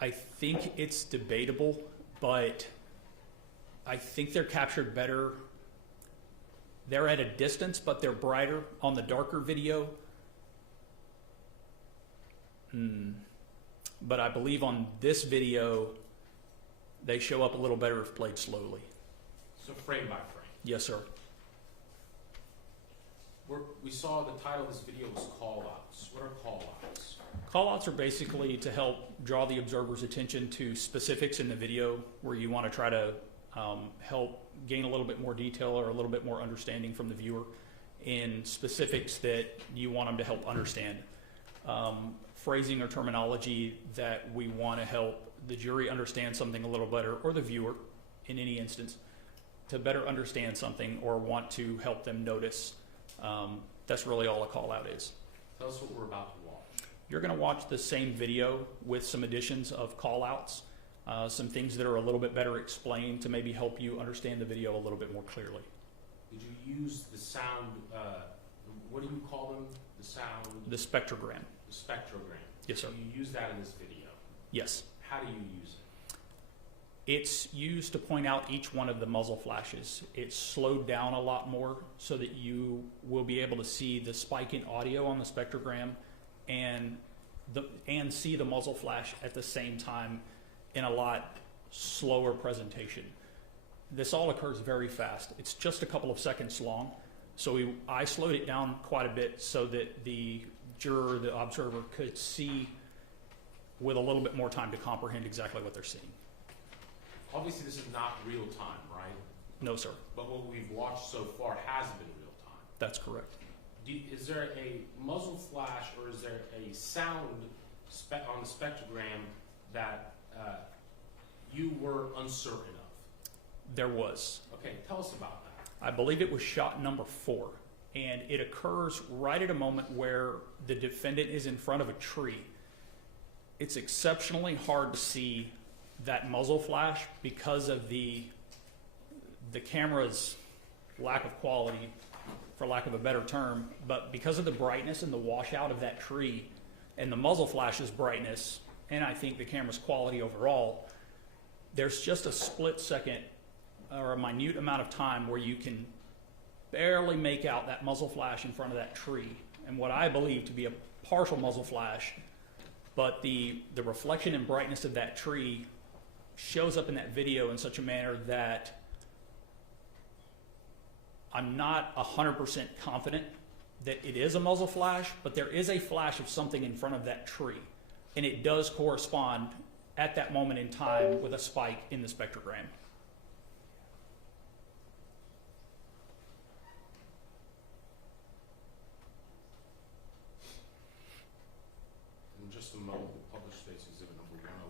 I think it's debatable, but I think they're captured better. They're at a distance, but they're brighter on the darker video. But I believe on this video, they show up a little better if played slowly. So frame by frame. Yes, sir. We saw the title of this video was call-outs. What are call-outs? Callouts are basically to help draw the observer's attention to specifics in the video where you want to try to help gain a little bit more detail or a little bit more understanding from the viewer in specifics that you want them to help understand. Phrasing or terminology that we want to help the jury understand something a little better, or the viewer in any instance, to better understand something or want to help them notice. That's really all a call out is. Tell us what we're about to watch. You're going to watch the same video with some additions of call outs, some things that are a little bit better explained to maybe help you understand the video a little bit more clearly. Did you use the sound, what do you call them? The sound? The spectrogram. The spectrogram. Yes, sir. So you use that in this video. Yes. How do you use it? It's used to point out each one of the muzzle flashes. It's slowed down a lot more so that you will be able to see the spike in audio on the spectrogram and see the muzzle flash at the same time in a lot slower presentation. This all occurs very fast. It's just a couple of seconds long. So I slowed it down quite a bit so that the juror, the observer, could see with a little bit more time to comprehend exactly what they're seeing. Obviously, this is not real time, right? No, sir. But what we've watched so far has been real time. That's correct. Is there a muzzle flash or is there a sound on the spectrogram that you were uncertain of? There was. Okay, tell us about that. I believe it was shot number 4, and it occurs right at a moment where the defendant is in front of a tree. It's exceptionally hard to see that muzzle flash because of the camera's lack of quality, for lack of a better term, but because of the brightness and the washout of that tree and the muzzle flash's brightness, and I think the camera's quality overall, there's just a split second or a minute amount of time where you can barely make out that muzzle flash in front of that tree, and what I believe to be a partial muzzle flash, but the reflection and brightness of that tree shows up in that video in such a manner that I'm not 100% confident that it is a muzzle flash, but there is a flash of something in front of that tree, and it does correspond at that moment in time with a spike in the spectrogram. In just a moment, we'll publish State's Exhibit number 108.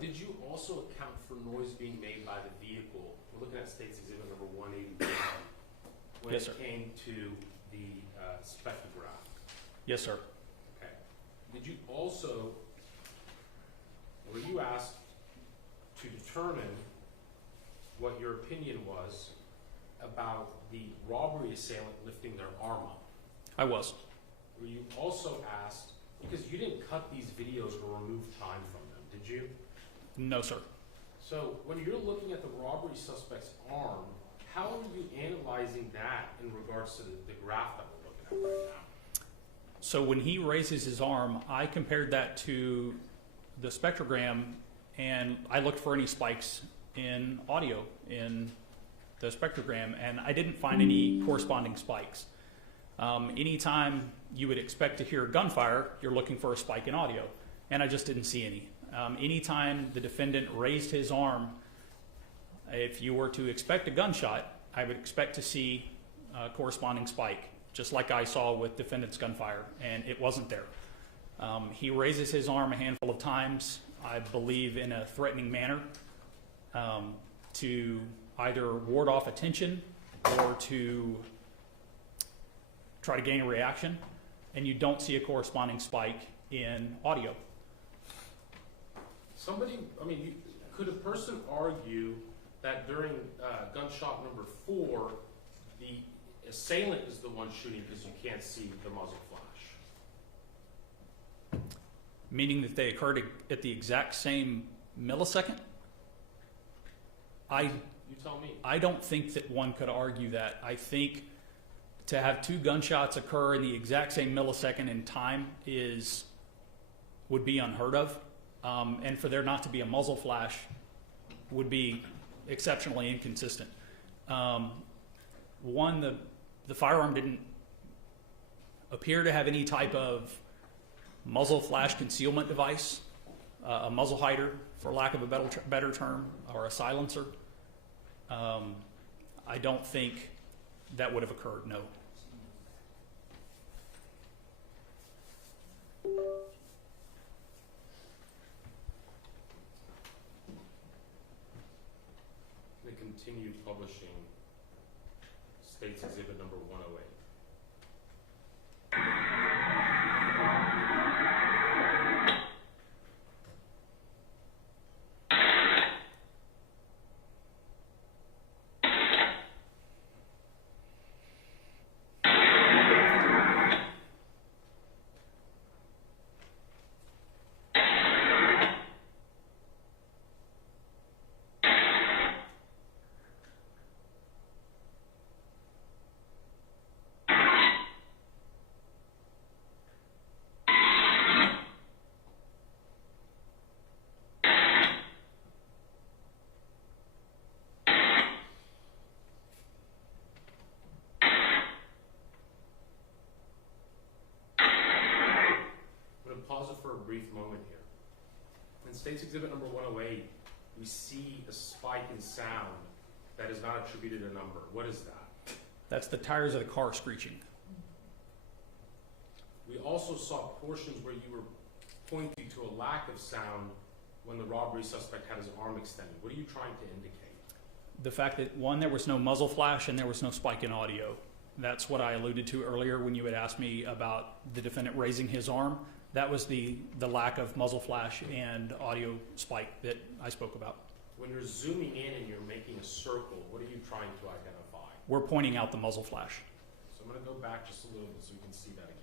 Did you also account for noise being made by the vehicle? We're looking at State's Exhibit number 181 when Yes, it sir. came to the spectrograph. Yes, sir. Okay. Did you also, were you asked to determine what your opinion was about the robbery assailant lifting their arm up? I was. Were you also asked, because you didn't cut these videos or remove time from them, did you? No, sir. So when you're looking at the robbery suspect's arm, how are you analyzing that in regards to the graph that we're looking at right now? So when he raises his arm, I compared that to the spectrogram, and I looked for any spikes in audio in the spectrogram, and I didn't find any corresponding spikes. Anytime you would expect to hear gunfire, you're looking for a spike in audio, and I just didn't see any. Anytime the defendant raised his arm, if you were to expect a gunshot, I would expect to see a corresponding spike, just like I saw with defendant's gunfire, and it wasn't there. He raises his arm a handful of times, I believe in a threatening manner, to either ward off attention or to try to gain a reaction, and you don't see a corresponding spike in audio. Could a person argue that during gunshot number 4, the assailant is the one shooting because you can't see the muzzle flash? Meaning that they occurred at the exact same millisecond? You tell me. I don't think that one could argue that. I think to have 2 gunshots occur in the exact same millisecond in time would be unheard of. And for there not to be a muzzle flash would be exceptionally inconsistent. One, the firearm didn't appear to have any type of muzzle flash concealment device, a muzzle hider, for lack of a better term, or a silencer. I don't think that would have occurred, no. The continued publishing States Exhibit number 108. For a brief moment here. In States Exhibit number 108, we see a spike in sound that is not attributed a number. What is that? That's the tires of the car screeching. We also saw portions where you were pointing to a lack of sound when the robbery suspect had his arm extended. What are you trying to indicate? The fact that, one, there was no muzzle flash and there was no spike in audio. That's what I alluded to earlier when you had asked me about the defendant raising his arm. That was the lack of muzzle flash and audio spike that I spoke about. When you're zooming in and you're making a circle, what are you trying to identify? We're pointing out the muzzle flash. So I'm going to go back just a little bit so we can see that again.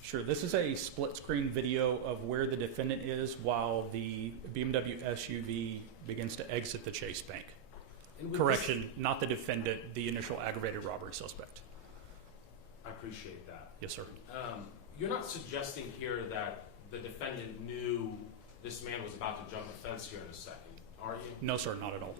Sure. This is a split screen video of where the defendant is while the BMW SUV begins to exit the Chase Bank. And with Correction, not the defendant, the initial aggravated robbery suspect. I appreciate that. Yes, sir. You're not suggesting here that the defendant knew this man was about to jump the fence here in a second, are you? No, sir, not at all.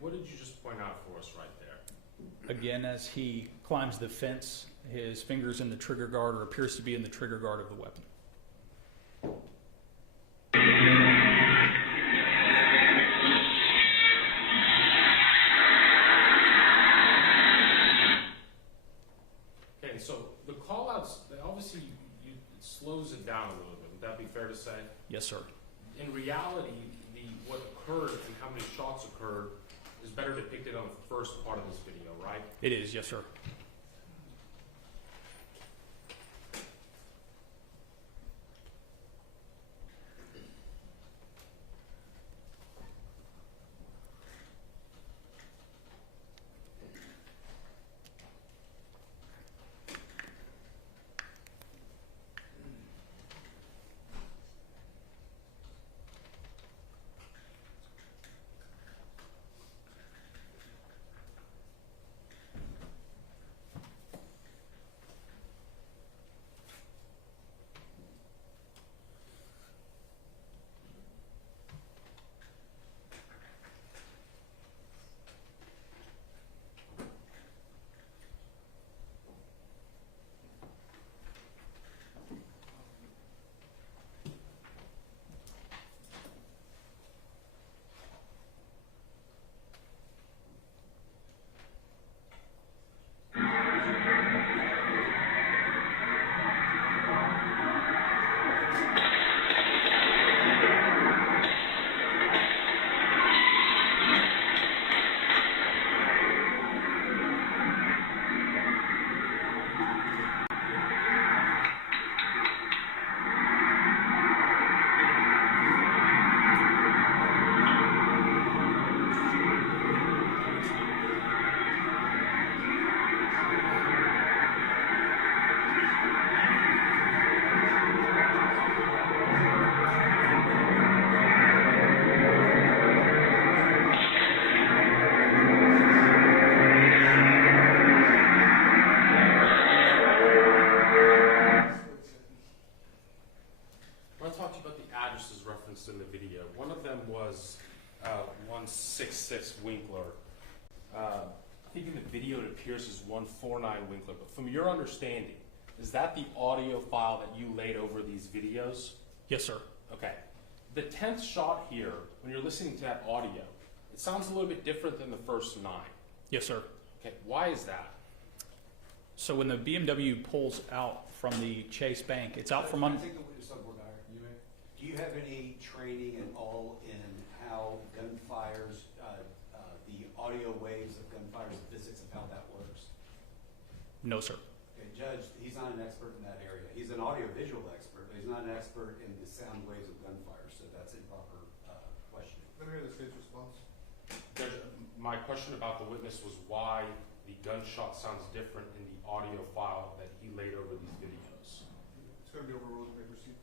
What did you just point out for us right there? Again, as he climbs the fence, his fingers in the trigger guard, or appears to be in the trigger guard of the weapon. Okay, so the call-outs, obviously, it slows it down a little bit. Would that be fair to say? Yes, sir. In reality, what occurred and how many shots occurred is better depicted on the first part of this video, right? It is, yes, sir. in the video. One of them was 166 Winkler. I think in the video it appears as 149 Winkler, but from your understanding, is that the audio file that you laid over these videos? Yes, sir. Okay. The 10th shot here, when you're listening to that audio, it sounds a little bit different than the first 9. Yes, sir. Okay, why is that? So when the BMW pulls out from the Chase Bank, it's out from under. Do you have any training at all in how gunfires, the audio waves of gunfires, the physics of how that works? No, sir. Okay, Judge, he's not an expert in that area. He's an audiovisual expert, but he's not an expert in the sound waves of gunfire, so that's improper questioning. Let me hear the state's response. My question about the witness was why the gunshot sounds different in the audio file that he laid over these videos. It's going to be overruled and may proceed.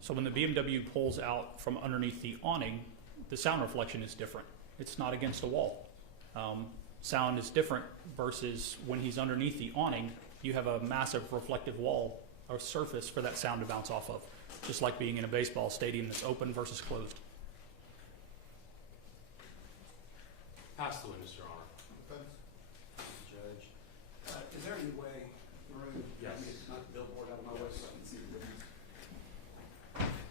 So when the BMW pulls out from underneath the awning, the sound reflection is different. It's not against a wall. Sound is different versus when he's underneath the awning, you have a massive reflective wall or surface for that sound to bounce off of, just like being in a baseball stadium that's open versus closed. Pass the witness, Your Honor. Defense? Judge, is there any way, Maroon, Yes. it's not the billboard out of my way so I can see the witness?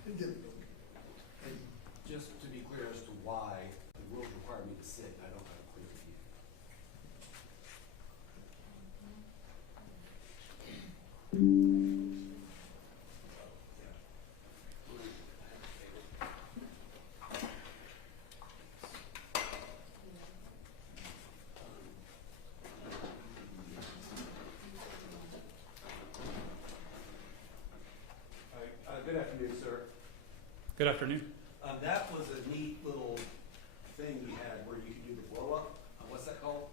And just to be clear as to why the rules require me to sit, I don't have a clear view. Good afternoon. That was a neat little thing you had where you could do the blow up. What's that called?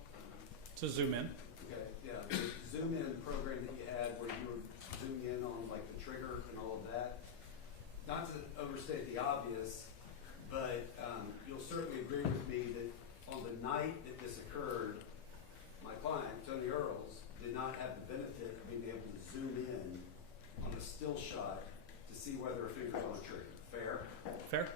To zoom in. Okay, yeah, the zoom in program that you had where you were zooming in on like the trigger and all of that. Not to overstate the obvious, but you'll certainly agree with me that on the night that this occurred, my client, Tony Earls, did not have the benefit of being able to zoom in on a still shot to see whether a finger's on a trigger. Fair? Fair?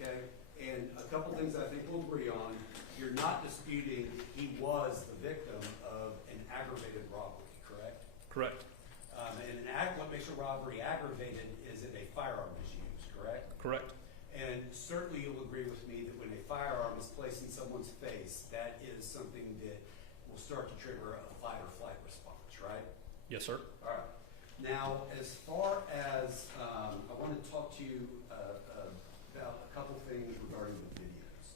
Okay, and a couple things I think we'll agree on. You're not disputing that he was the victim of an aggravated robbery, correct? Correct. And what makes a robbery aggravated is if a firearm is used, correct? Correct. And certainly you'll agree with me that when a firearm is placed in someone's face, that is something that will start to trigger a fight or flight response, right? Yes, sir. All right. Now, as far as I want to talk to you about a couple things regarding the videos,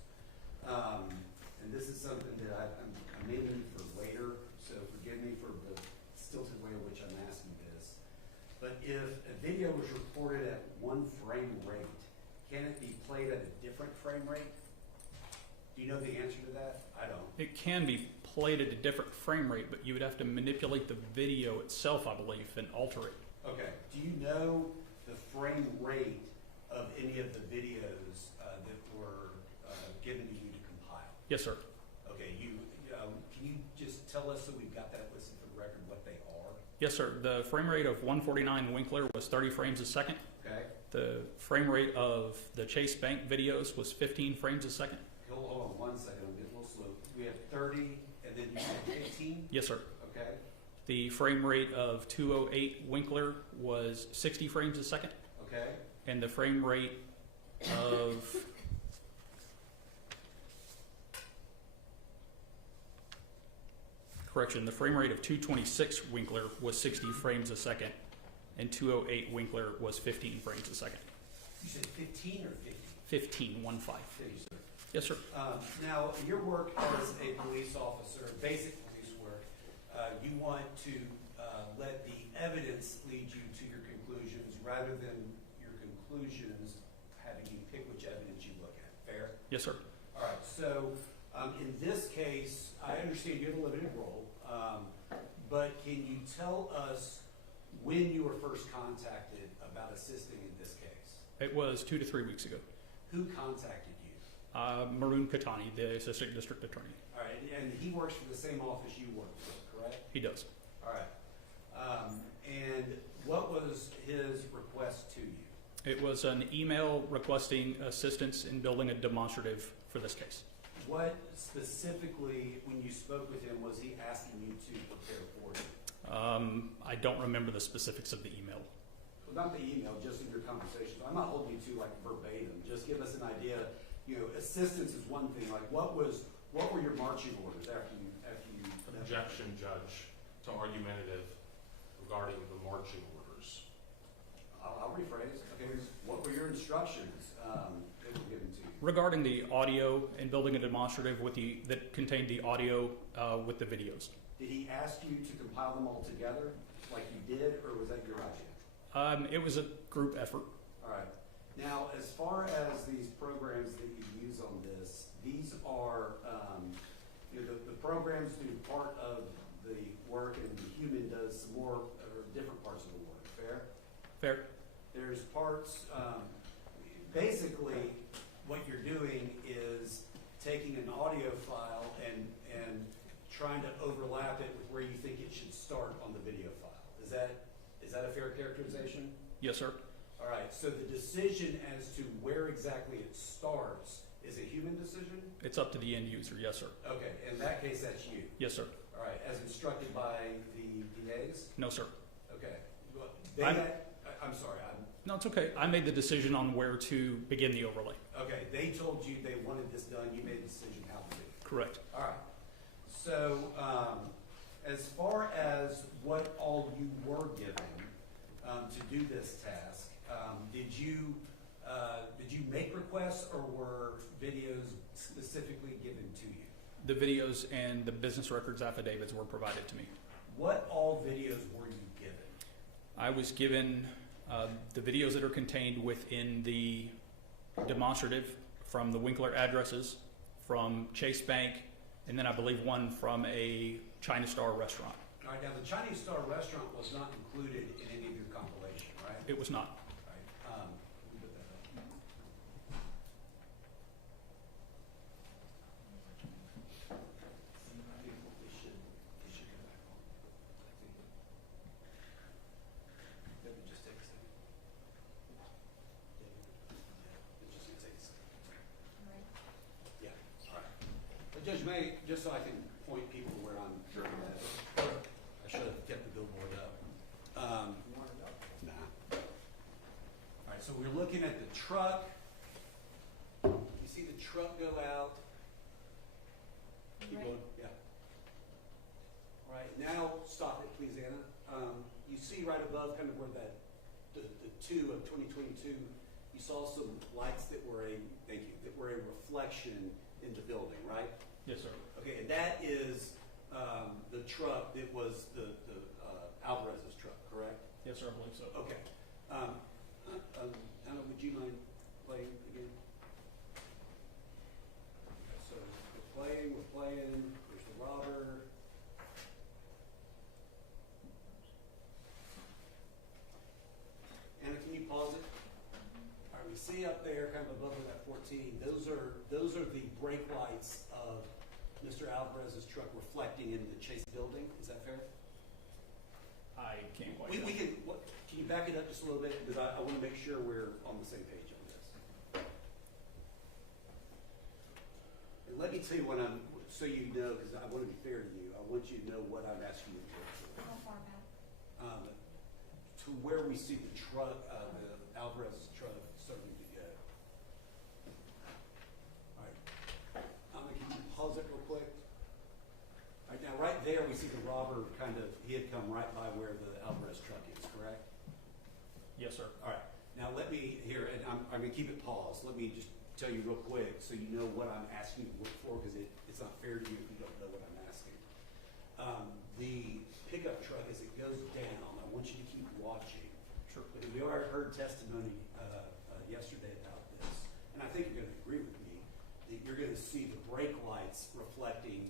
and this is something that I'm aiming for later, so forgive me for the stilted way in which I'm asking this. But if a video was recorded at 1 frame rate, can it be played at a different frame rate? Do you know the answer to that? I don't. It can be played at a different frame rate, but you would have to manipulate the video itself, I believe, and alter it. Okay. Do you know the frame rate of any of the videos that were given to you to compile? Yes, sir. Okay. Can you just tell us, so we've got that listed for the record, what they are? Yes, sir. The frame rate of 149 Winkler was 30 frames a second. Okay. The frame rate of the Chase Bank videos was 15 frames a second. Hold on 1 second. I'm getting a little slow. We have 30, and then you have 15? Yes, sir. Okay. The frame rate of 208 Winkler was 60 frames a second. Okay. And the frame rate of the frame rate of 226 Winkler was 60 frames a second, and 208 Winkler was 15 frames a second. You said 15 or 50? 15, 1-5. Thank you, sir. Yes, sir. Now, your work as a police officer, basic police work, you want to let the evidence lead you to your conclusions rather than your conclusions having you pick which evidence you look at. Fair? Yes, sir. All right. So, in this case, I understand you have a limited role, but can you tell us when you were first contacted about assisting in this case? It was 2 to 3 weeks ago. Who contacted you? Maroon Katani, the assistant district attorney. All right, and he works for the same office you work for, correct? He does. All right. And what was his request to you? It was an email requesting assistance in building a demonstrative for this case. What specifically, when you spoke with him, was he asking you to prepare for you? I don't remember the specifics of the email. Well, not the email, just in your conversations. I'm not holding you to like verbatim. Just give us an idea. You know, assistance is one thing. Like, what were your marching orders after you? Objection, Judge, to argumentative regarding the marching orders. I'll rephrase. Okay, what were your instructions that were given to you? Regarding the audio and building a demonstrative that contained the audio with the videos. Did he ask you to compile them all together, like you did, or was that your idea? It was a group effort. All right. Now, as far as these programs that you use on this, these are, the programs do part of the work and the human does some more or different parts of the work. Fair? Fair. There's parts, basically what you're doing is taking an audio file and trying to overlap it with where you think it should start on the video file. Is that a fair characterization? Yes, sir. All right, so the decision as to where exactly it starts is a human decision? It's up to the end user. Yes, sir. Okay, in that case, that's you. Yes, sir. All right, as instructed by the DAs? No, sir. Okay. Well, I'm sorry. No, it's okay. I made the decision on where to begin the overlay. Okay, they told you they wanted this done. You made the decision how to do it. Correct. All right. So, as far as what all you were given to do this task, did you make requests or were videos specifically given to you? The videos and the business records affidavits were provided to me. What all videos were you given? I was given the videos that are contained within the demonstrative from the Winkler addresses, from Chase Bank, and then I believe one from a China Star restaurant. All right, now the Chinese Star restaurant was not included in any of your compilation, right? It was not. Right. Let me put that up. I think we should go back on. I think. Let me just take a second. It's just gonna take a second. Yeah, all right. But Judge May, just so I can point people where I'm sure that I should have kept the billboard up. Nah. All right, so we're looking at the truck. You see the truck go out. Keep Right. going. Yeah. All right, now stop it, please, Anna. You see right above, kind of where that the 2 of 2022. You saw some lights that were a reflection in the building, right? Yes, sir. Okay, and that is the truck that was the Alvarez's truck, correct? Yes, sir, I believe so. Okay. Anna, would you mind playing again? Okay, so we're playing, there's the robber. Anna, can you pause it? All right, we see up there, kind of above that 14, those are the brake lights of Mr. Alvarez's truck reflecting in the Chase building. Is that fair? I can't quite tell. We can you back it up just a little bit, because I want to make sure we're on the same page on this. And let me tell you so you know, because I want to be fair to you, I want you to know what I'm asking you to do. How far back? To where we see the truck, the Alvarez's truck starting to go. All right. Can you pause it real quick? All right, now right there we see the robber he had come right by where the Alvarez truck is, correct? Yes, sir. All right. Now let me here, and I'm going to keep it paused. Let me just tell you real quick so you know what I'm asking you to look for, because it's not fair to you if you don't know what I'm asking. The pickup truck, as it goes down, I want you to keep watching. Sure. Because we already heard testimony yesterday about this, and I think you're going to agree with me that you're going to see the brake lights reflecting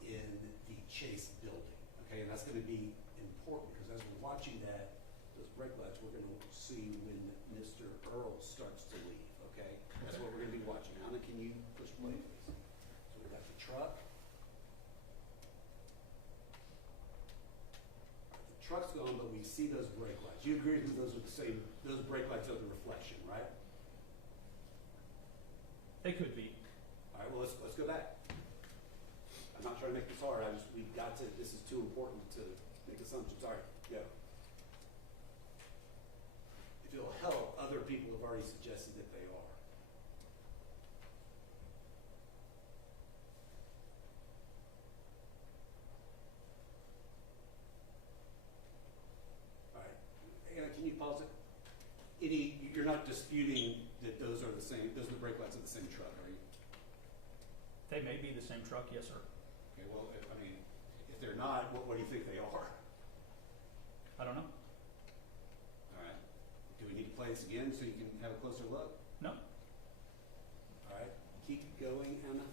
in the Chase building. Okay, and that's going to be important, because as we're watching that, those brake lights, we're going to see when Mr. Earls starts to leave. Okay, that's what we're going to be watching. Anna, can you push play, please? So we got the truck. The truck's gone, but we see those brake lights. You agree that those are the same? Those brake lights are the reflection, right? They could be. All right. Well, let's go back. I'm not trying to make this hard. We've got to. This is too important to make assumptions. All right, go. If it'll help, other people have already suggested that they are. All right, Anna, can you pause it? You're not disputing that those are the same. Those are the brake lights of the same truck, are you? They may be the same truck, yes, sir. Okay. Well, if they're not, what do you think they are? I don't know. All right. Do we need to play this again so you can have a closer look? No. All right. Keep going, Anna.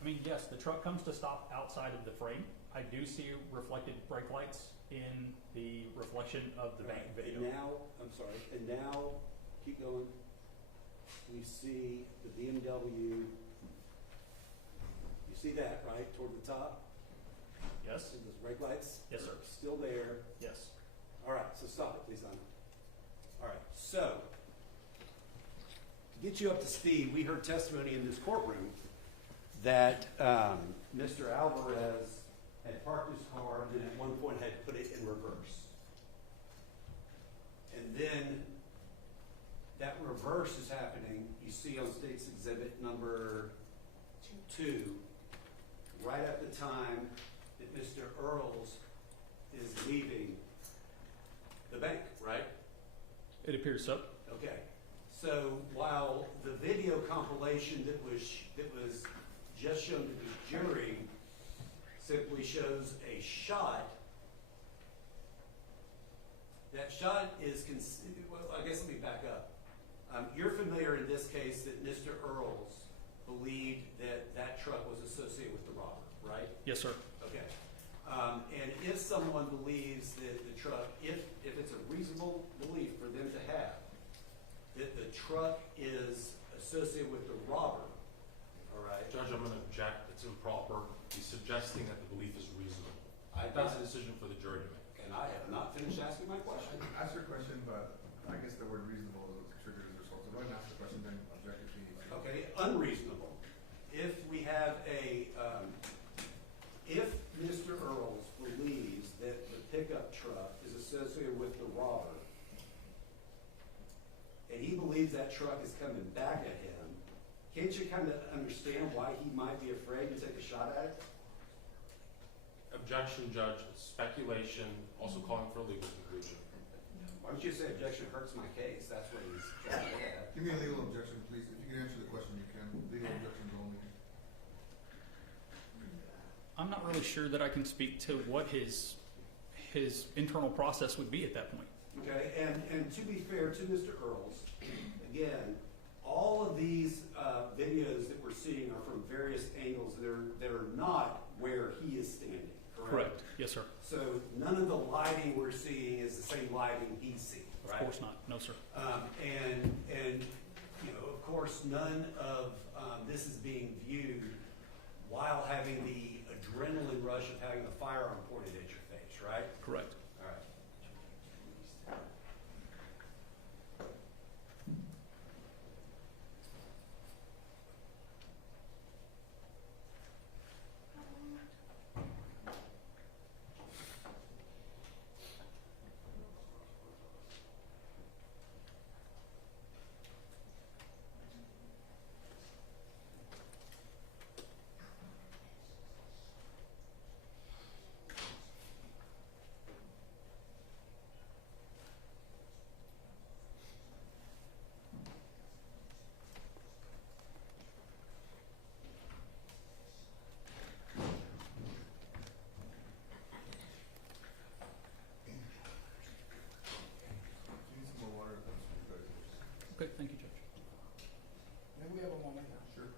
I mean, yes, the truck comes to stop outside of the frame. I do see reflected brake lights in the reflection of the bank video. And now, and now, keep going. We see the BMW. You see that, right, toward the top? Yes? See those brake lights? Yes, sir. Still there. Yes. All right, so stop it, please, Anna. All right, so, to get you up to speed, we heard testimony in this courtroom that Mr. Alvarez had parked his car and then at one point had put it in reverse. And then that reverse is happening, you see on State's Exhibit number 2, right at the time that Mr. Earls is leaving the bank, right? It appears so. Okay. So while the video compilation that was just shown to the jury simply shows a shot, that shot is well, I guess let me back up. You're familiar in this case that Mr. Earls believed that that truck was associated with the robber, right? Yes, sir. Okay. And if someone believes that the truck, if it's a reasonable belief for them to have, that the truck is associated with the robber, all right? Judge, I'm going to object. It's improper. He's suggesting that the belief is reasonable. I- That's a decision for the jury to make. And I have not finished asking my question. Ask your question, but I guess the word reasonable triggers the result. So go ahead and ask the question, then object if you need to. Okay, unreasonable. If we have if Mr. Earls believes that the pickup truck is associated with the robber, and he believes that truck is coming back at him, can't you kind of understand why he might be afraid to take a shot at it? Objection, Judge. Speculation, also calling for a legal conclusion. Why don't you say objection hurts my case? That's what he's trying to get at. Give me a legal objection, please. If you can answer the question, you can. Legal objections only. I'm not really sure that I can speak to what his internal process would be at that point. Okay, and to be fair to Mr. Earls, again, all of these videos that we're seeing are from various angles that are not where he is standing, correct? Correct. Yes, sir. So none of the lighting we're seeing is the same lighting he's seeing, right? Of course not. No, sir. And you know, of course, none of this is being viewed while having the adrenaline rush of having a firearm pointed at your face, right? Correct. All right. Okay. Thank you, Judge. May we have a moment now? Sure.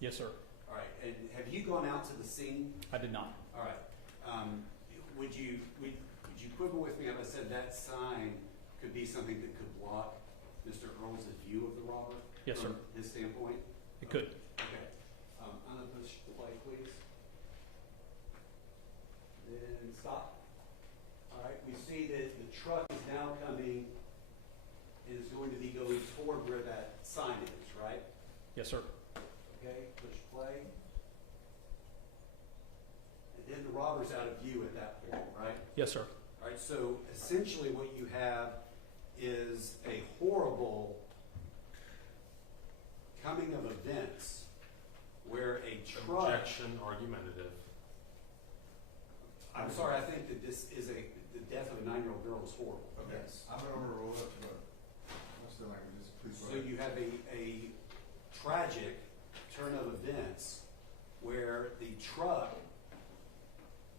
Yes, sir. All right, and have you gone out to the scene? I did not. All right. Would you quibble with me if I said that sign could be something that could block Mr. Earls' view of the robber? Yes, sir. From his standpoint? It could. Okay. I'm gonna push play, please. Then stop. All right, we see that the truck is now coming, is going to be going toward where that sign is, right? Yes, sir. Okay, push play. And then the robber's out of view at that point, right? Yes, sir. All right, so essentially what you have is a horrible coming of events where a truck. Objection, argumentative. I'm sorry, I think that this is the death of a 9-year-old girl is horrible. Okay, Yes. I'm gonna overrule it, but what's the languages, please go So ahead. you have a tragic turn of events where the truck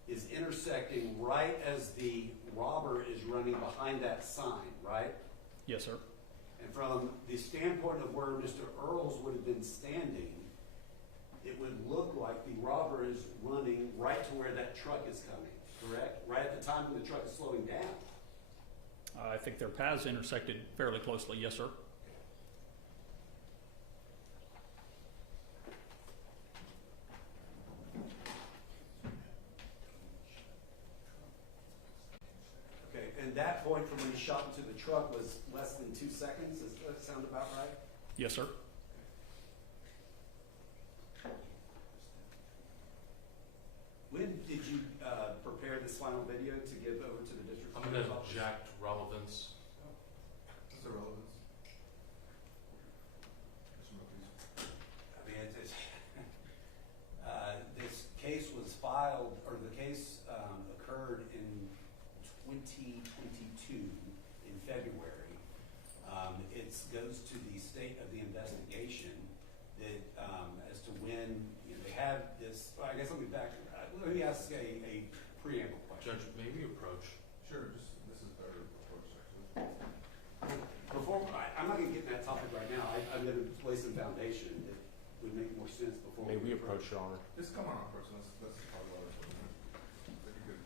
is intersecting right as the robber is running behind that sign, right? Yes, sir. And from the standpoint of where Mr. Earls would have been standing, it would look like the robber is running right to where that truck is coming, correct? Right at the time when the truck is slowing down. I think their paths intersected fairly closely. Yes, sir. Okay, and that point from when he shot into the truck was less than 2 seconds. Does that sound about right? Yes, sir. When did you prepare this final video to give over to the district I'm going attorney's to office? object relevance. What's the relevance? Mr. Murphy. I mean, this case was filed, or the case occurred in 2022 in February. It goes to the state of the investigation that as to when they have this. Well, I guess let me ask a preamble question. Judge, may we approach? Sure, just, this is better approach, actually. I'm not going to get in that topic right now. I'm going to lay some foundation that would make more sense before. May we approach, Your Honor? Just come on up first, let's talk about it for a minute. If you could.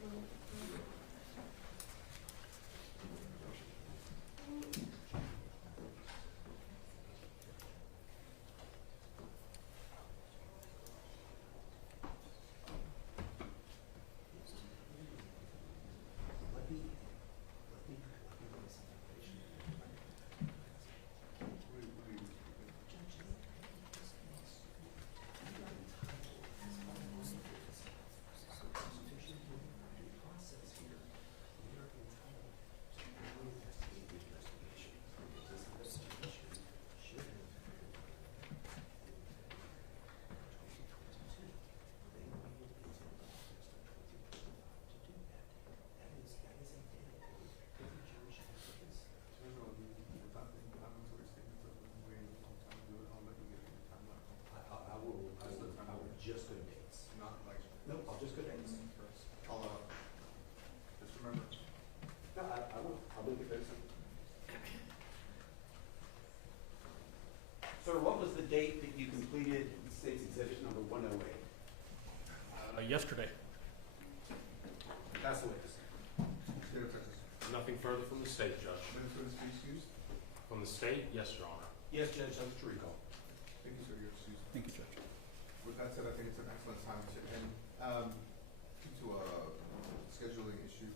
Let me lay some foundation. I will just go dates. Not like. No, I'll just go dates. I'll, just remember. No, I will. I'll make it very simple. Sir, what was the date that you completed State's Exhibit number 108? Yesterday. That's the witness. State of Texas. Nothing further from the state, Judge. Minutes for this be excused? From the state? Yes, Your Honor. Yes, Judge, that's what you recall. Thank you, sir, you're excused. Thank you, Judge. With that said, I think it's an excellent time to end. Due to a scheduling issue,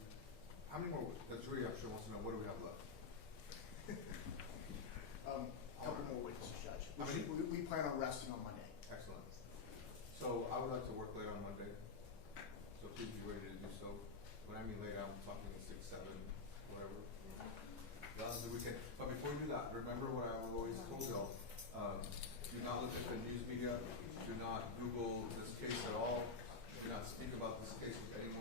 how many more, the jury I'm sure wants to know, what do we have left? Couple more witnesses, Judge. How many? We plan on resting on Monday. Excellent. So I would like to work late on Monday, so please be ready to do so. When I mean late, I'm talking 6, 7, whatever. The weekend. But before you do that, remember what I've always told y'all. Do not look at the news media. Do not Google this case at all. Do not speak about this case with anyone.